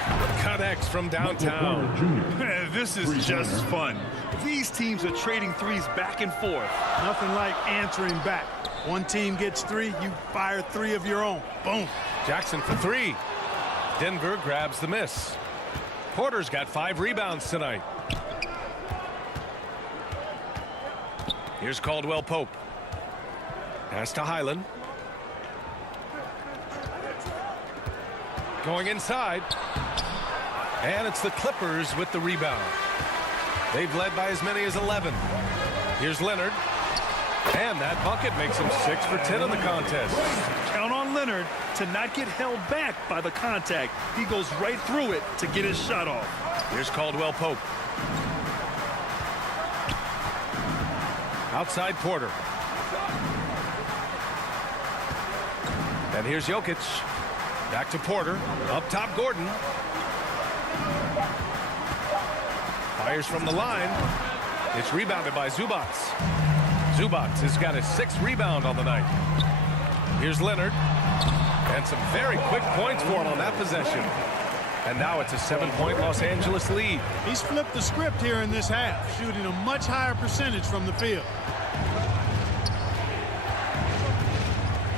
Connects from downtown. Man, this is just fun. These teams are trading threes back and forth. Nothing like answering back. One team gets three, you fire three of your own. Boom. Jackson for three. Denver grabs the miss. Porter's got 5 rebounds tonight. Here's Caldwell-Pope. Pass to Highland. Going inside. And it's the Clippers with the rebound. They've led by as many as 11. Here's Leonard. And that bucket makes him 6 for 10 in the contest. Count on Leonard to not get held back by the contact. He goes right through it to get his shot off. Here's Caldwell-Pope. Outside Porter. And here's Jokic. Back to Porter. Up top Gordon. Fires from the line. It's rebounded by Zubac. Zubac has got his 6th rebound on the night. Here's Leonard. And some very quick points for him on that possession. And now it's a 7-point Los Angeles lead. He's flipped the script here in this half, shooting a much higher percentage from the field.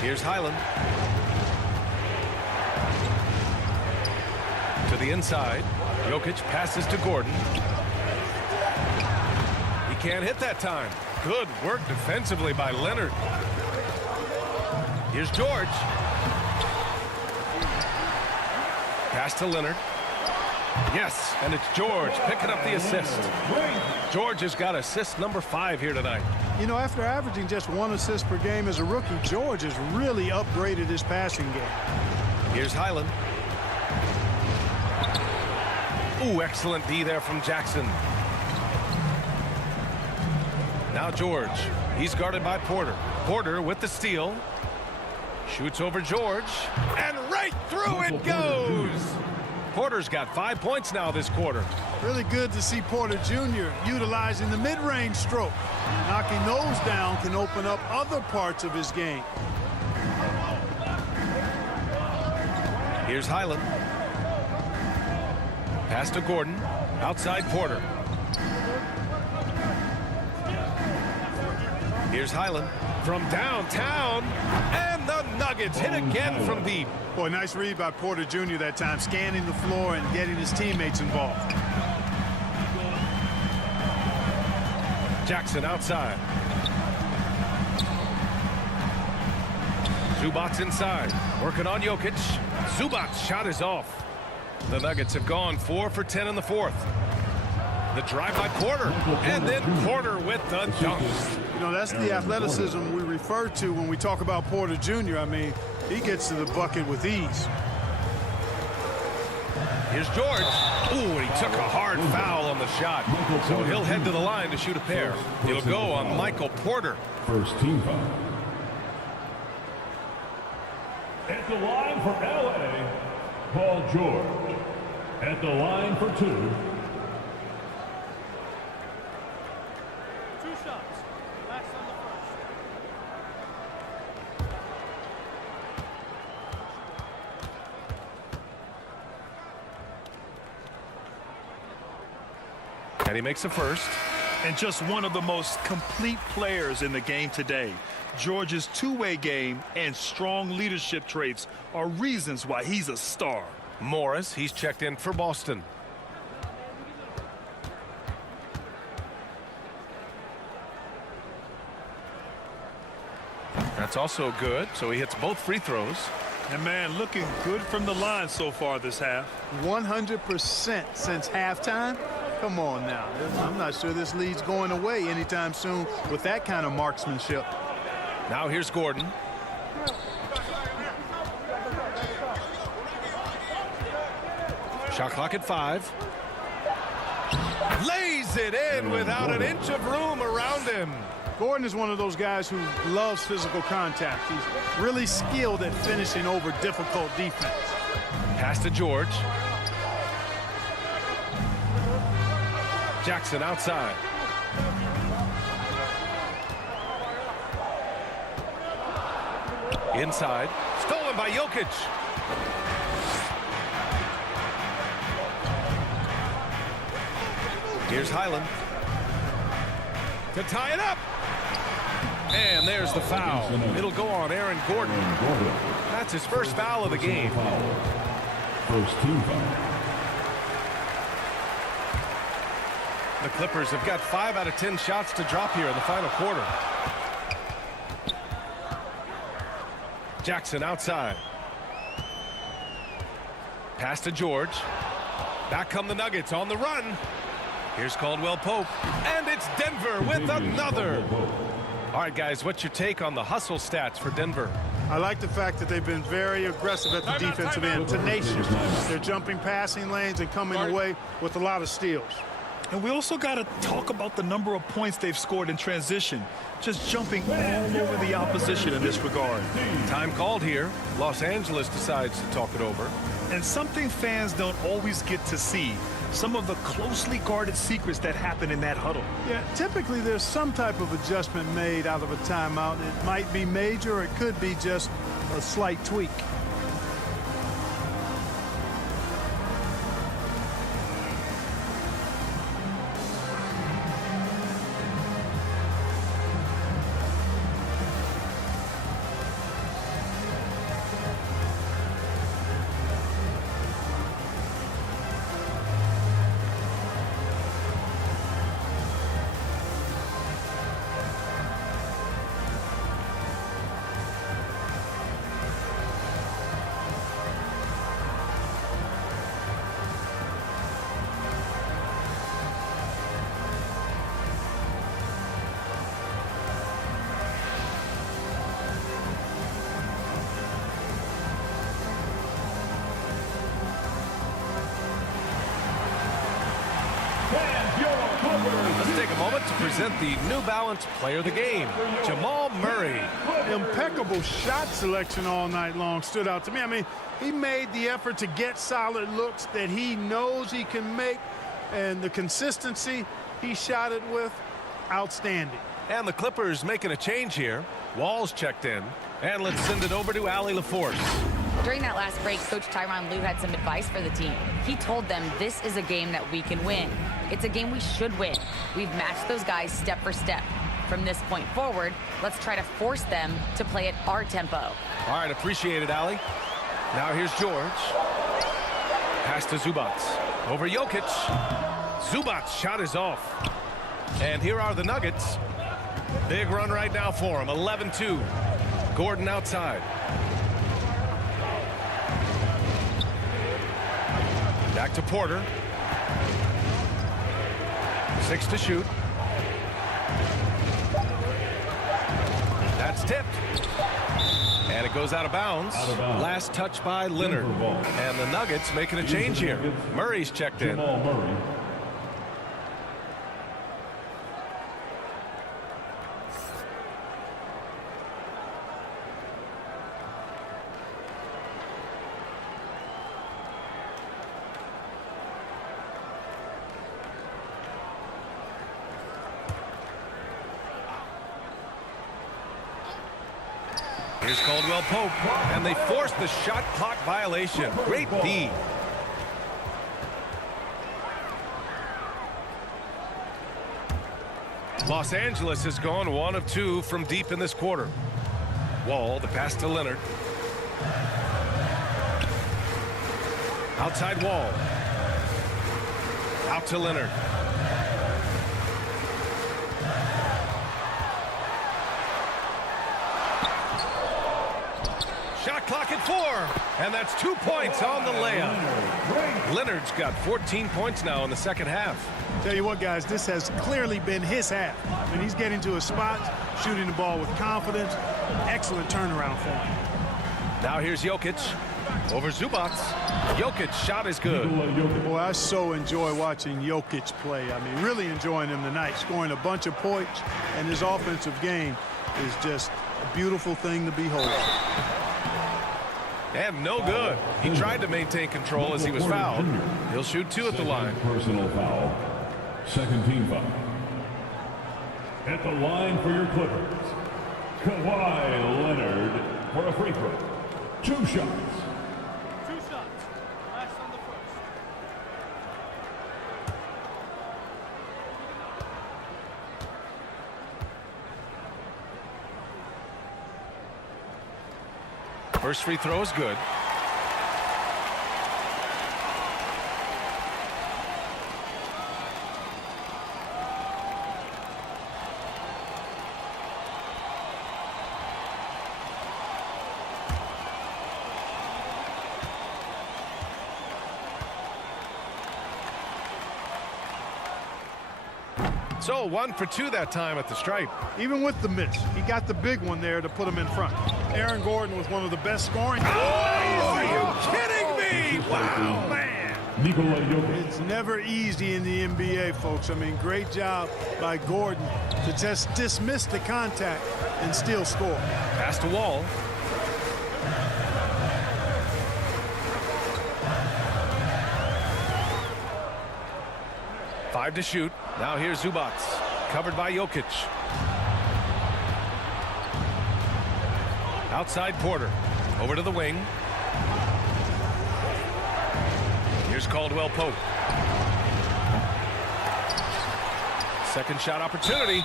Here's Highland. To the inside. Jokic passes to Gordon. He can't hit that time. Good work defensively by Leonard. Here's George. Pass to Leonard. Yes, and it's George picking up the assist. George has got assist number 5 here tonight. You know, after averaging just 1 assist per game as a rookie, George has really upgraded his passing game. Here's Highland. Ooh, excellent D there from Jackson. Now George. He's guarded by Porter. Porter with the steal. Shoots over George. And right through it goes. Porter's got 5 points now this quarter. Really good to see Porter Jr. utilizing the mid-range stroke. Knocking those down can open up other parts of his game. Here's Highland. Pass to Gordon. Outside Porter. Here's Highland from downtown. And the Nuggets hit again from deep. Boy, nice read by Porter Jr. that time, scanning the floor and getting his teammates involved. Jackson outside. Zubac inside. Working on Jokic. Zubac's shot is off. The Nuggets have gone 4 for 10 in the 4th. The drive by Porter. And then Porter with the dunk. You know, that's the athleticism we refer to when we talk about Porter Jr. I mean, he gets to the bucket with ease. Here's George. Ooh, and he took a hard foul on the shot. So he'll head to the line to shoot a pair. It'll go on Michael Porter. First team foul. At the line for LA, Paul George. At the line for 2. 2 shots. Last on the first. And he makes a first. And just one of the most complete players in the game today. George's two-way game and strong leadership traits are reasons why he's a star. Morris, he's checked in for Boston. That's also good, so he hits both free throws. And man, looking good from the line so far this half. 100% since halftime. Come on now. I'm not sure this lead's going away anytime soon with that kind of marksmanship. Now here's Gordon. Shot clock at 5. Lays it in without an inch of room around him. Gordon is one of those guys who loves physical contact. He's really skilled at finishing over difficult defense. Pass to George. Jackson outside. Inside. Stolen by Jokic. Here's Highland. To tie it up. And there's the foul. It'll go on Aaron Gordon. That's his first foul of the game. First team foul. The Clippers have got 5 out of 10 shots to drop here in the final quarter. Jackson outside. Pass to George. Back come the Nuggets on the run. Here's Caldwell-Pope. And it's Denver with another. All right, guys, what's your take on the hustle stats for Denver? I like the fact that they've been very aggressive at the defensive end, tenacious. They're jumping passing lanes and coming away with a lot of steals. And we also got to talk about the number of points they've scored in transition, just jumping all over the opposition in this regard. Time called here. Los Angeles decides to talk it over. And something fans don't always get to see, some of the closely guarded secrets that happen in that huddle. Yeah, typically there's some type of adjustment made out of a timeout. It might be major, or it could be just a slight tweak. Let's take a moment to present the New Balance Player of the Game, Jamal Murray. Impeccable shot selection all night long stood out to me. I mean, he made the effort to get solid looks that he knows he can make, and the consistency he shot it with, outstanding. And the Clippers making a change here. Wall's checked in, and let's send it over to Allie LaForce. During that last break, Coach Tyronn Lue had some advice for the team. He told them this is a game that we can win. It's a game we should win. We've matched those guys step for step. From this point forward, let's try to force them to play at our tempo. All right, appreciate it, Allie. Now here's George. Pass to Zubac. Over Jokic. Zubac's shot is off. And here are the Nuggets. Big run right now for him, 11-2. Gordon outside. Back to Porter. 6 to shoot. That's tipped. And it goes out of bounds. Last touch by Leonard. And the Nuggets making a change here. Murray's checked in. Jamal Murray. Here's Caldwell-Pope, and they force the shot clock violation. Great D. Los Angeles has gone 1 of 2 from deep in this quarter. Wall, the pass to Leonard. Outside Wall. Out to Leonard. Shot clock at 4, and that's 2 points on the layup. Leonard's got 14 points now in the second half. Tell you what, guys, this has clearly been his half. I mean, he's getting to his spot, shooting the ball with confidence. Excellent turnaround for him. Now here's Jokic over Zubac. Jokic's shot is good. Boy, I so enjoy watching Jokic play. I mean, really enjoying him tonight, scoring a bunch of points, and his offensive game is just a beautiful thing to behold. And no good. He tried to maintain control as he was fouled. He'll shoot 2 at the line. Personal foul. Second team foul. At the line for your Clippers, Kawhi Leonard for a free throw. 2 shots. 2 shots. Last on the first. First free throw is good. So 1 for 2 that time at the stripe. Even with the miss, he got the big one there to put him in front. Aaron Gordon was one of the best scoring. Are you kidding me? Wow, man. Nikola Jokic. It's never easy in the NBA, folks. I mean, great job by Gordon to just dismiss the contact and still score. Pass to Wall. Five to shoot. Now here's Zubac. Covered by Jokic. Outside Porter. Over to the wing. Here's Caldwell-Pope. Second shot opportunity.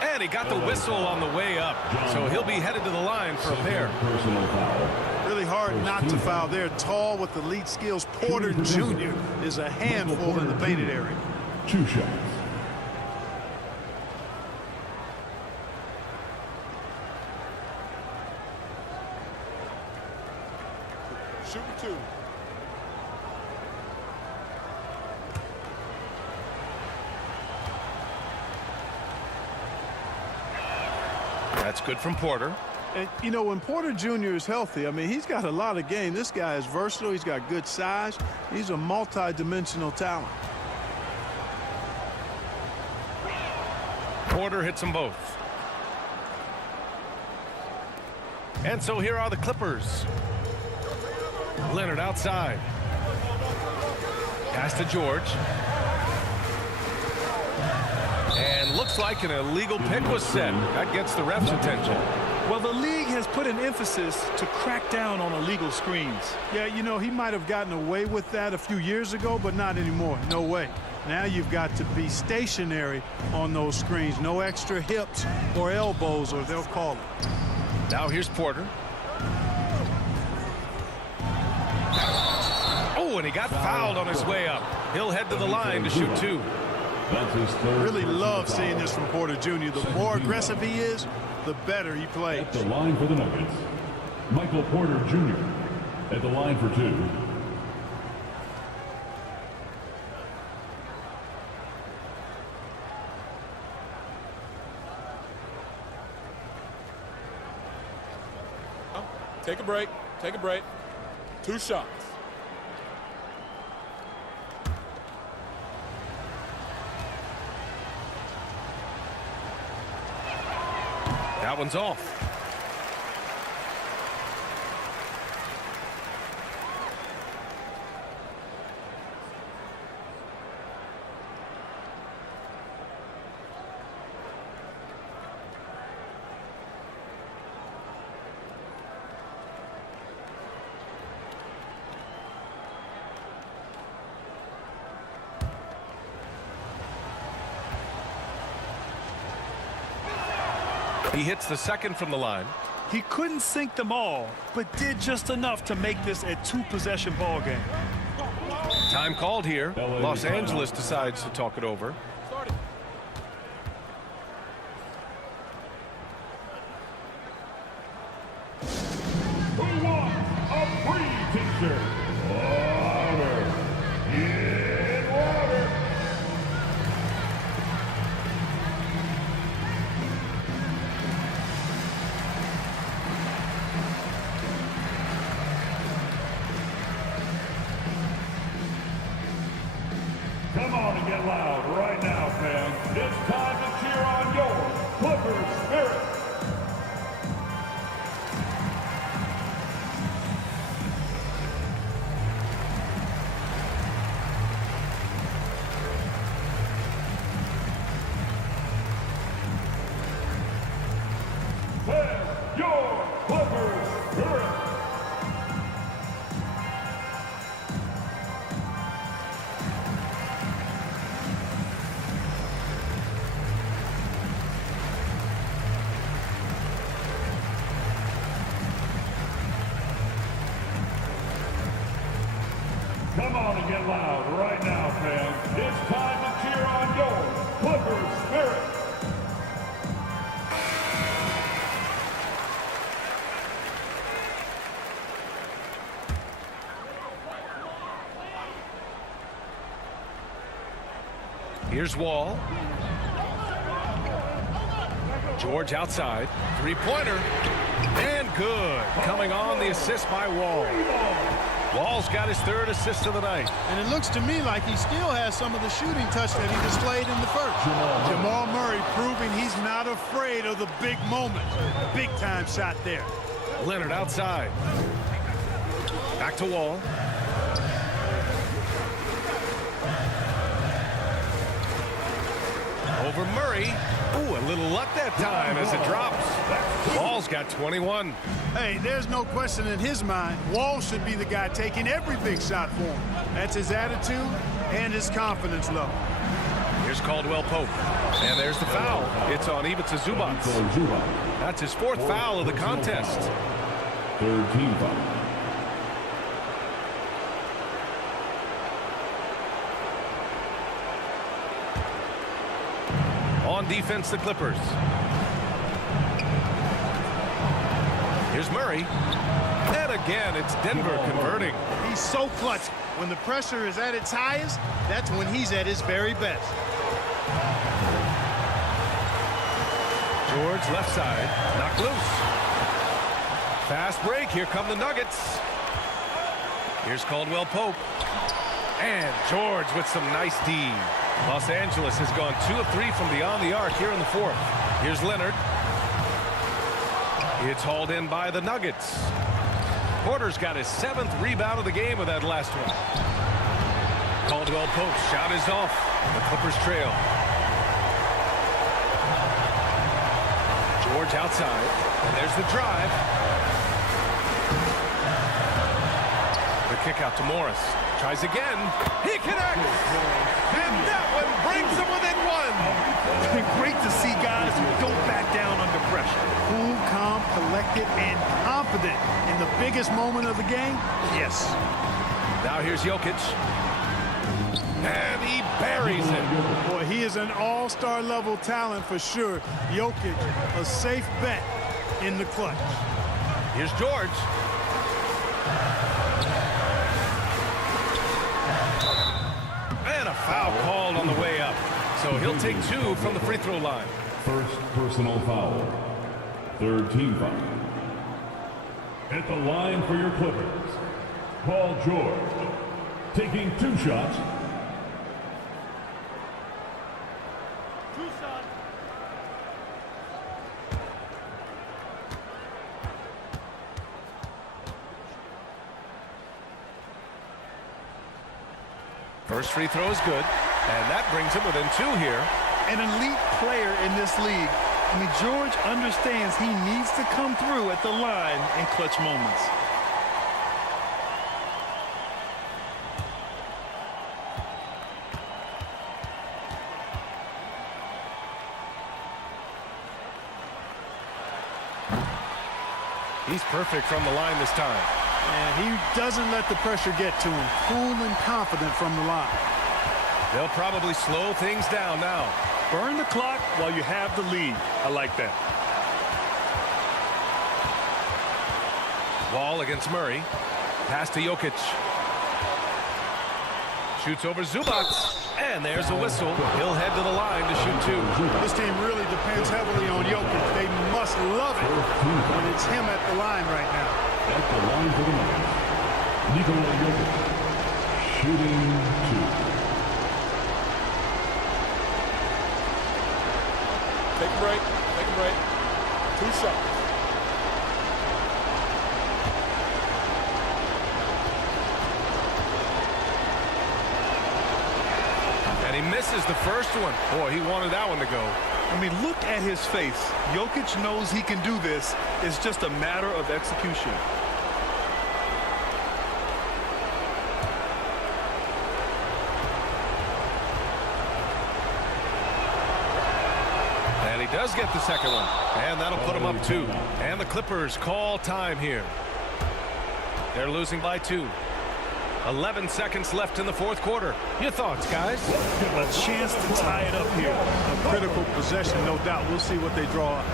And he got the whistle on the way up. So he'll be headed to the line for a pair. Personal foul. Really hard not to foul there. Tall with elite skills. Porter Jr. is a handful in the painted area. 2 shots. Shooting 2. That's good from Porter. And, you know, when Porter Jr. is healthy, I mean, he's got a lot of game. This guy is versatile. He's got good size. He's a multi-dimensional talent. Porter hits them both. And so here are the Clippers. Leonard outside. Pass to George. And looks like an illegal pick was set. That gets the ref's attention. Well, the league has put an emphasis to crack down on illegal screens. Yeah, you know, he might have gotten away with that a few years ago, but not anymore. No way. Now you've got to be stationary on those screens. No extra hips or elbows, or they'll call it. Now here's Porter. Oh, and he got fouled on his way up. He'll head to the line to shoot 2. That's his third. Really love personal seeing foul. this from Porter Jr. The more aggressive he is, the better he plays. At the line for the Nuggets, Michael Porter Jr. At the line for 2. Take a break. Take a break. 2 shots. That one's off. He hits the second from the line. He couldn't sink them all, but did just enough to make this a 2-possession ball game. Time called here. LA Los timeout. Angeles decides to talk it over. Starting. Who wants a free t-shirt? Water. Get water. Come on and get loud right now. Here's Wall. George outside. Three-pointer. And good. Coming on the assist by Wall. Wall's got his third assist of the night. And it looks to me like he still has some of the shooting touch that he displayed in the first. Jamal Murray proving he's not afraid of the big moment. Big time shot there. Leonard outside. Back to Wall. Over Murray. Ooh, a little luck that time as it drops. Wall's got 21. Hey, there's no question in his mind. Wall should be the guy taking every big shot for him. That's his attitude and his confidence level. Here's Caldwell-Pope. And there's the foul. It's on Ivica Zubac. That's his fourth foul of the contest. Third team foul. On defense, the Clippers. Here's Murray. And again, it's Denver converting. He's so clutch. When the pressure is at its highest, that's when he's at his very best. George left side. Knocked loose. Fast break. Here come the Nuggets. Here's Caldwell-Pope. And George with some nice D. Los Angeles has gone 2 of 3 from beyond the arc here in the fourth. Here's Leonard. It's hauled in by the Nuggets. Porter's got his 7th rebound of the game with that last one. Caldwell-Pope shot is off. The Clippers trail. George outside. And there's the drive. The kick out to Morris. Tries again. He connects. And that one brings him within one. It's been great to see guys who don't back down under pressure. Cool, calm, collected, and confident in the biggest moment of the game. Yes. Now here's Jokic. And he buries it. Boy, he is an all-star level talent for sure. Jokic, a safe bet in the clutch. Here's George. And a foul called on the way up. So he'll take 2 from the free throw line. First personal foul. Third team foul. At the line for your Clippers, Paul George, taking 2 shots. First free throw is good, and that brings him within 2 here. An elite player in this league. I mean, George understands he needs to come through at the line in clutch moments. He's perfect from the line this time. And he doesn't let the pressure get to him. Cool and confident from the line. They'll probably slow things down now. Burn the clock while you have the lead. I like that. Wall against Murray. Pass to Jokic. Shoots over Zubac. And there's a whistle. He'll head to the line to shoot 2. This team really depends heavily on Jokic. They must love it when it's him at the line right now. At the line for the Nuggets, Nikola Jokic, shooting 2. Take a break. Take a break. 2 shots. And he misses the first one. Boy, he wanted that one to go. I mean, look at his face. Jokic knows he can do this. It's just a matter of execution. And he does get the second one. And that'll put him up 2. And the Clippers call time here. They're losing by 2. 11 seconds left in the fourth quarter. Your thoughts, guys? A chance to tie it up here. A critical possession, no doubt. We'll see what they draw up.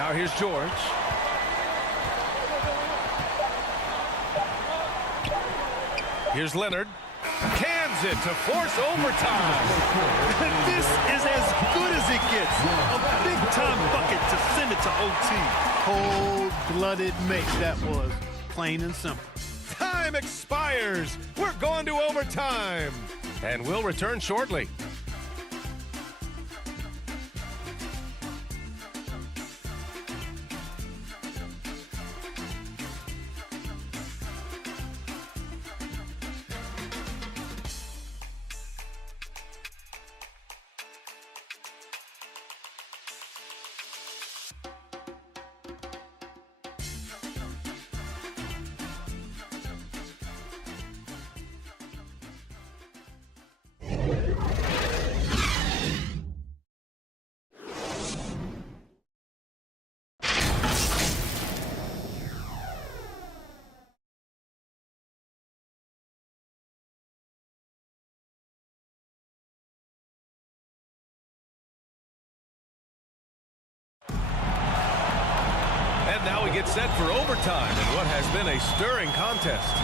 Now here's George. Here's Leonard. Cans it to force overtime. This is as good as it gets. A big-time bucket to send it to OT. Cold-blooded make that was, plain and simple. Time expires. We're going to overtime. And we'll return shortly. And now we get set for overtime in what has been a stirring contest.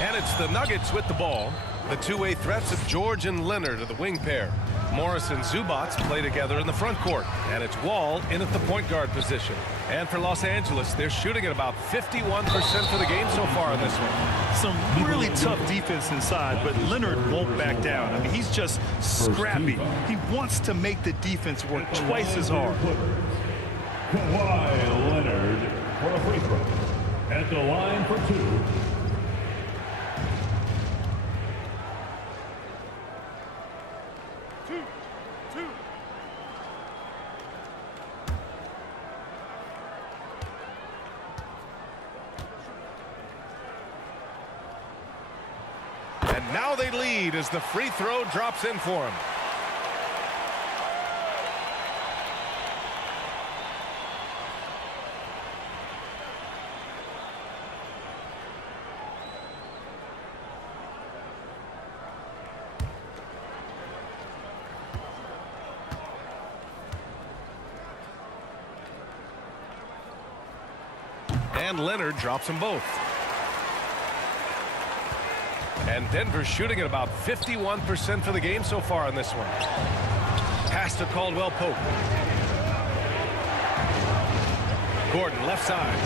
And it's the Nuggets with the ball. The two-way threats of George and Leonard are the wing pair. Morris and Zubats play together in the front court. And it's Wall in at the point guard position. And for Los Angeles, they're shooting at about 51% for the game so far in this one. Some really tough defense inside, but Leonard won't back down. I mean, he's just scrappy. He wants to make the defense work twice as hard. Kawhi Leonard for a free throw. At the line for two. And now they lead as the free throw drops in for him. And Leonard drops them both. And Denver's shooting at about 51% for the game so far in this one. Pass to Caldwell-Pope. Gordon left side.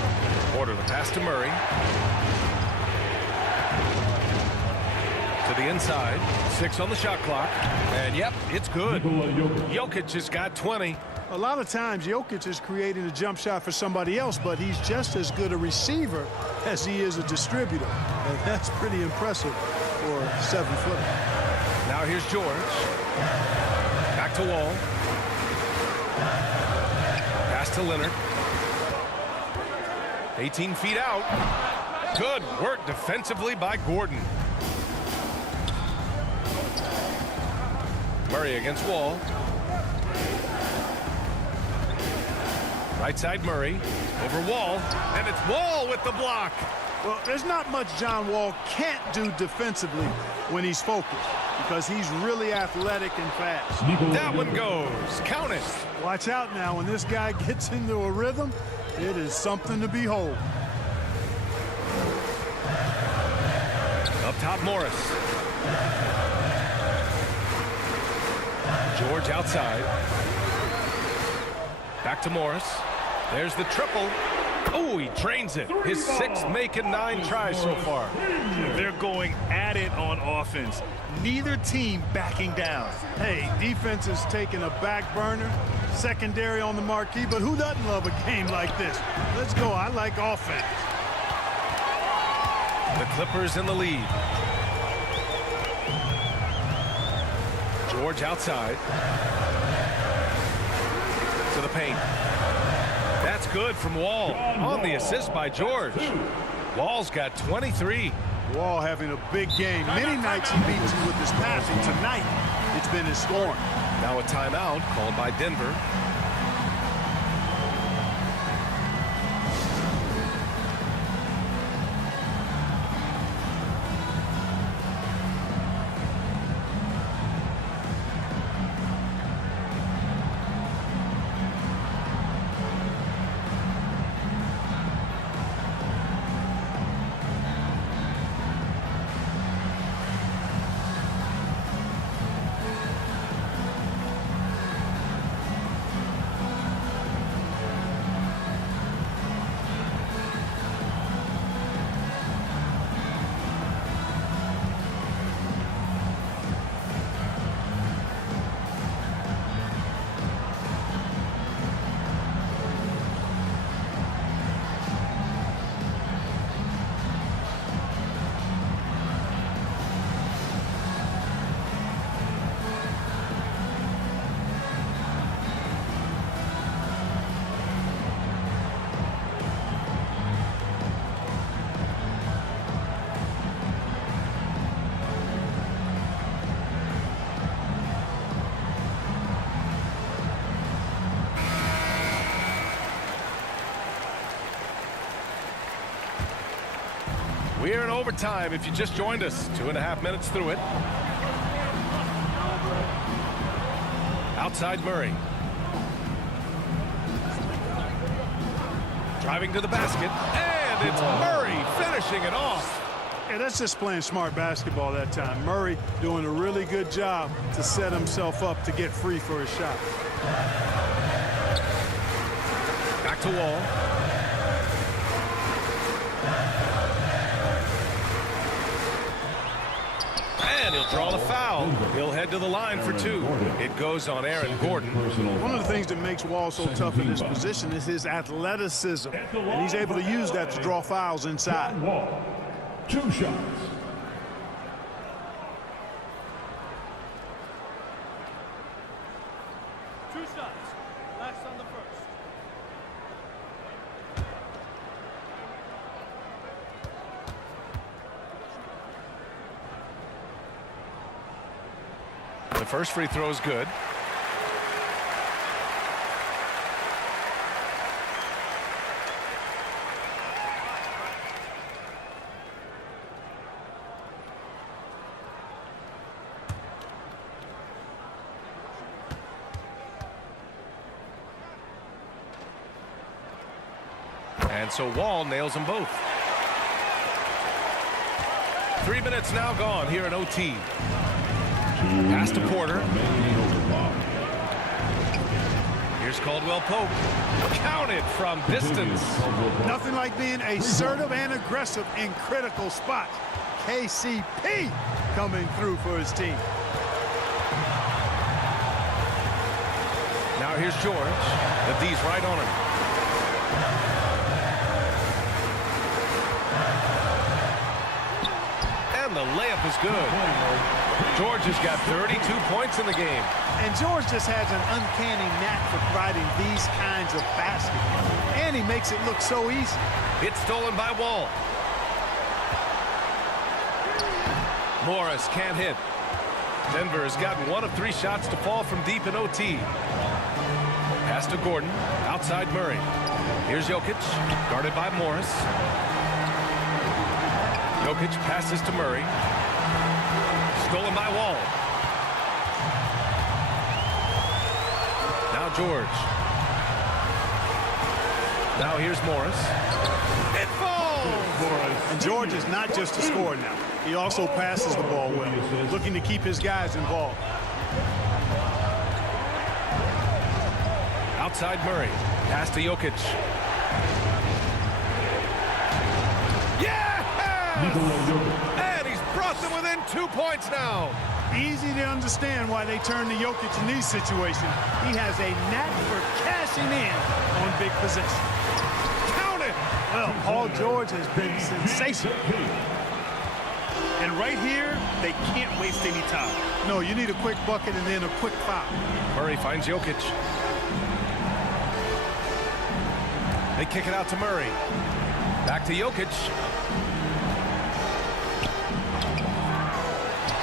Porter the pass to Murray. To the inside. 6 on the shot clock. And yep, it's good. Jokic has got 20. A lot of times Jokic is creating a jump shot for somebody else, but he's just as good a receiver as he is a distributor. And that's pretty impressive for a 7-footer. Now here's George. Back to Wall. Pass to Leonard. 18 feet out. Good work defensively by Gordon. Murray against Wall. Right side Murray. Over Wall. And it's Wall with the block. Well, there's not much John Wall can't do defensively when he's focused, because he's really athletic and fast. That one goes. Count it. Watch out now. When this guy gets into a rhythm, it is something to behold. Up top, Morris. George outside. Back to Morris. There's the triple. Oh, he drains it. His 6th make and 9 tries so far. They're going at it on offense. Neither team backing down. Hey, defense is taking a back burner, secondary on the marquee, but who doesn't love a game like this? Let's go. I like offense. The Clippers in the lead. George outside. To the paint. That's good from Wall. On the assist by George. Wall's got 23. Wall having a big game. Many nights he beats you with his passing. Tonight, it's been his scoring. Now a timeout called by Denver. We're in overtime if you just joined us. 2.5 minutes through it. Outside Murray. Driving to the basket. And it's Murray finishing it off. Yeah, that's just playing smart basketball that time. Murray doing a really good job to set himself up to get free for his shot. Back to Wall. And he'll draw the foul. He'll head to the line for two. It goes on Aaron Gordon. One of the things that makes Wall so tough in this position is his athleticism. And he's able to use that to draw fouls inside. Wall. 2 shots. Last on the first. The first free throw is good. And so Wall nails them both. 3 minutes now gone here in OT. Pass to Porter. Here's Caldwell-Pope. Counted from distance. Nothing like being assertive and aggressive in critical spots. KCP coming through for his team. Now here's George. The D's right on him. And the layup is good. George has got 32 points in the game. And George just has an uncanny knack for providing these kinds of baskets. And he makes it look so easy. It's stolen by Wall. Morris can't hit. Denver has gotten 1 of 3 shots to fall from deep in OT. Pass to Gordon. Outside Murray. Here's Jokic. Guarded by Morris. Jokic passes to Murray. Stolen by Wall. Now George. Now here's Morris. It falls! And George is not just a scorer now. He also passes the ball well, looking to keep his guys involved. Outside Murray. Pass to Jokic. And he's brought them within 2 points now. Easy to understand why they turn to Jokic in these situations. He has a knack for cashing in on big possessions. Count it! Well, Paul George has been sensational. And right here, they can't waste any time. No, you need a quick bucket and then a quick foul. Murray finds Jokic. They kick it out to Murray. Back to Jokic.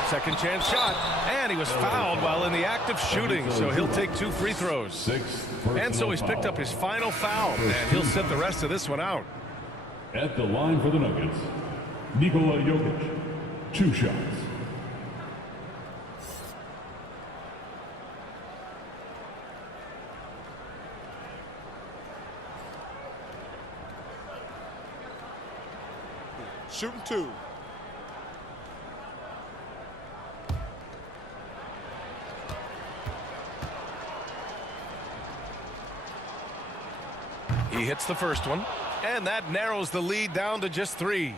Second chance shot. And he was fouled while in the act of shooting, so he'll take 2 free throws. And so he's picked up his final foul, and he'll sit the rest of this one out. At the line for the Nuggets, Nikola Jokic. 2 shots. Shooting 2. He hits the first one, and that narrows the lead down to just 3.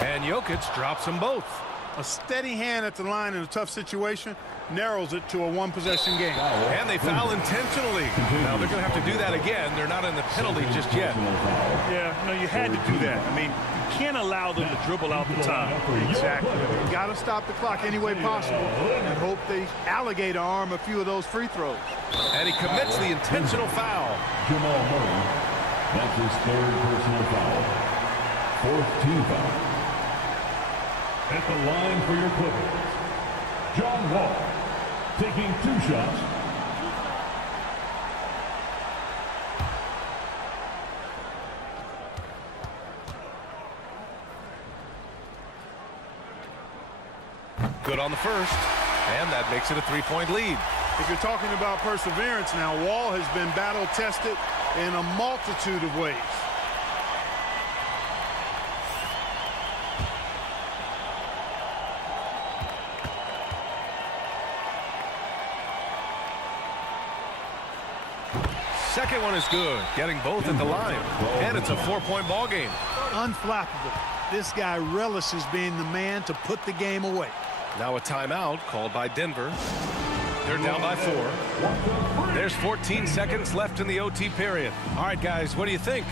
And Jokic drops them both. A steady hand at the line in a tough situation narrows it to a 1-possession game. And they foul intentionally. Now they're going to have to do that again. They're not in the penalty just yet. Yeah, no, you had to do that. I mean, you can't allow them to dribble out the time. Exactly. You got to stop the clock any way possible and hope they alligator arm a few of those free throws. And he commits the intentional foul. Jamal Murray. That's his 3rd personal foul. 4th team foul. At the line for your Clippers, John Wall, taking 2 shots. Good on the first, and that makes it a 3-point lead. If you're talking about perseverance now, Wall has been battle-tested in a multitude of ways. Second one is good, getting both at the line, and it's a 4-point ball game. Unflappable. This guy relishes being the man to put the game away. Now a timeout called by Denver. They're down by 4. There's 14 seconds left in the OT period. All right, guys, what do you think?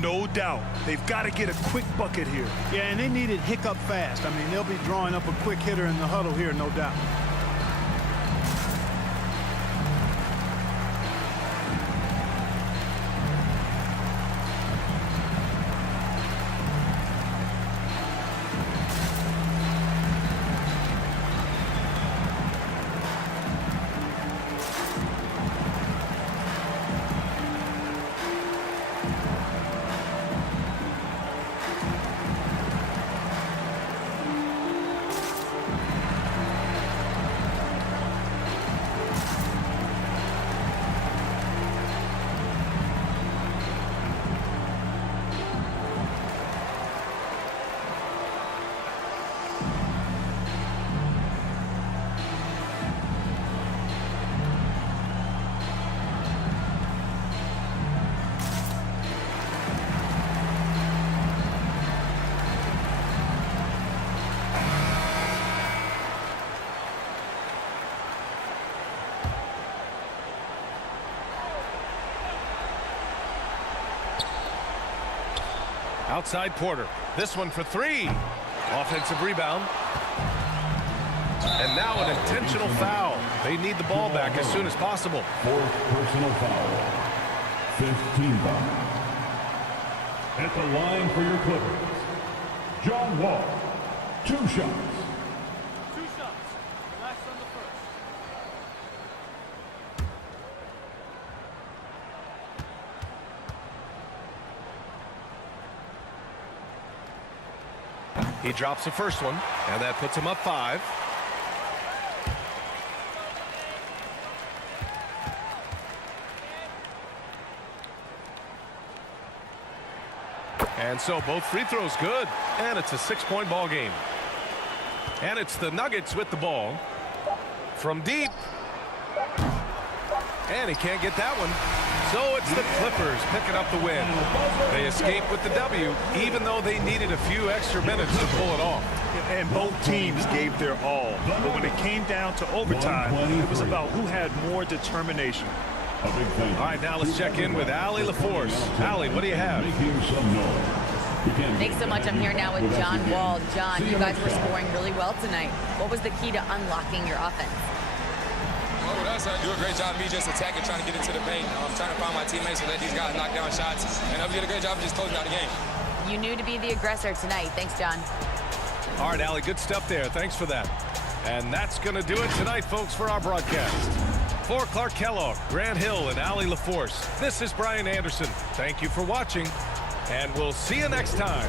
No doubt. They've got to get a quick bucket here. Yeah, and they need it hiccup fast. I mean, they'll be drawing up a quick hitter in the huddle here, no doubt. Outside Porter. This one for 3. Offensive rebound. And now an intentional foul. They need the ball back as soon as possible. 4th personal foul. 5th team foul. At the line for your Clippers, John Wall, 2 shots. 2 shots. Relax on the first. He drops the first one, and that puts him up 5. And so both free throws good, and it's a 6-point ball game. And it's the Nuggets with the ball from deep. And he can't get that one. So it's the Clippers picking up the win. They escape with the W, even though they needed a few extra minutes to pull it off. And both teams gave their all. But when it came down to overtime, it was about who had more determination. A big thank you. All right, now let's check in with Allie LaForce. Allie, what do you have? Making some noise. Thanks so much. I'm here now with John Wall. John, you guys were scoring really well tonight. What was the key to unlocking your offense? Well, with us, do a great job of me just attacking, trying to get into the paint. I'm trying to find my teammates and let these guys knock down shots. And we did a great job of just closing out the game. You knew to be the aggressor tonight. Thanks, John. All right, Allie, good stuff there. Thanks for that. And that's going to do it tonight, folks, for our broadcast. For Clark Kellogg, Grant Hill, and Allie LaForce, this is Brian Anderson. Thank you for watching, and we'll see you next time.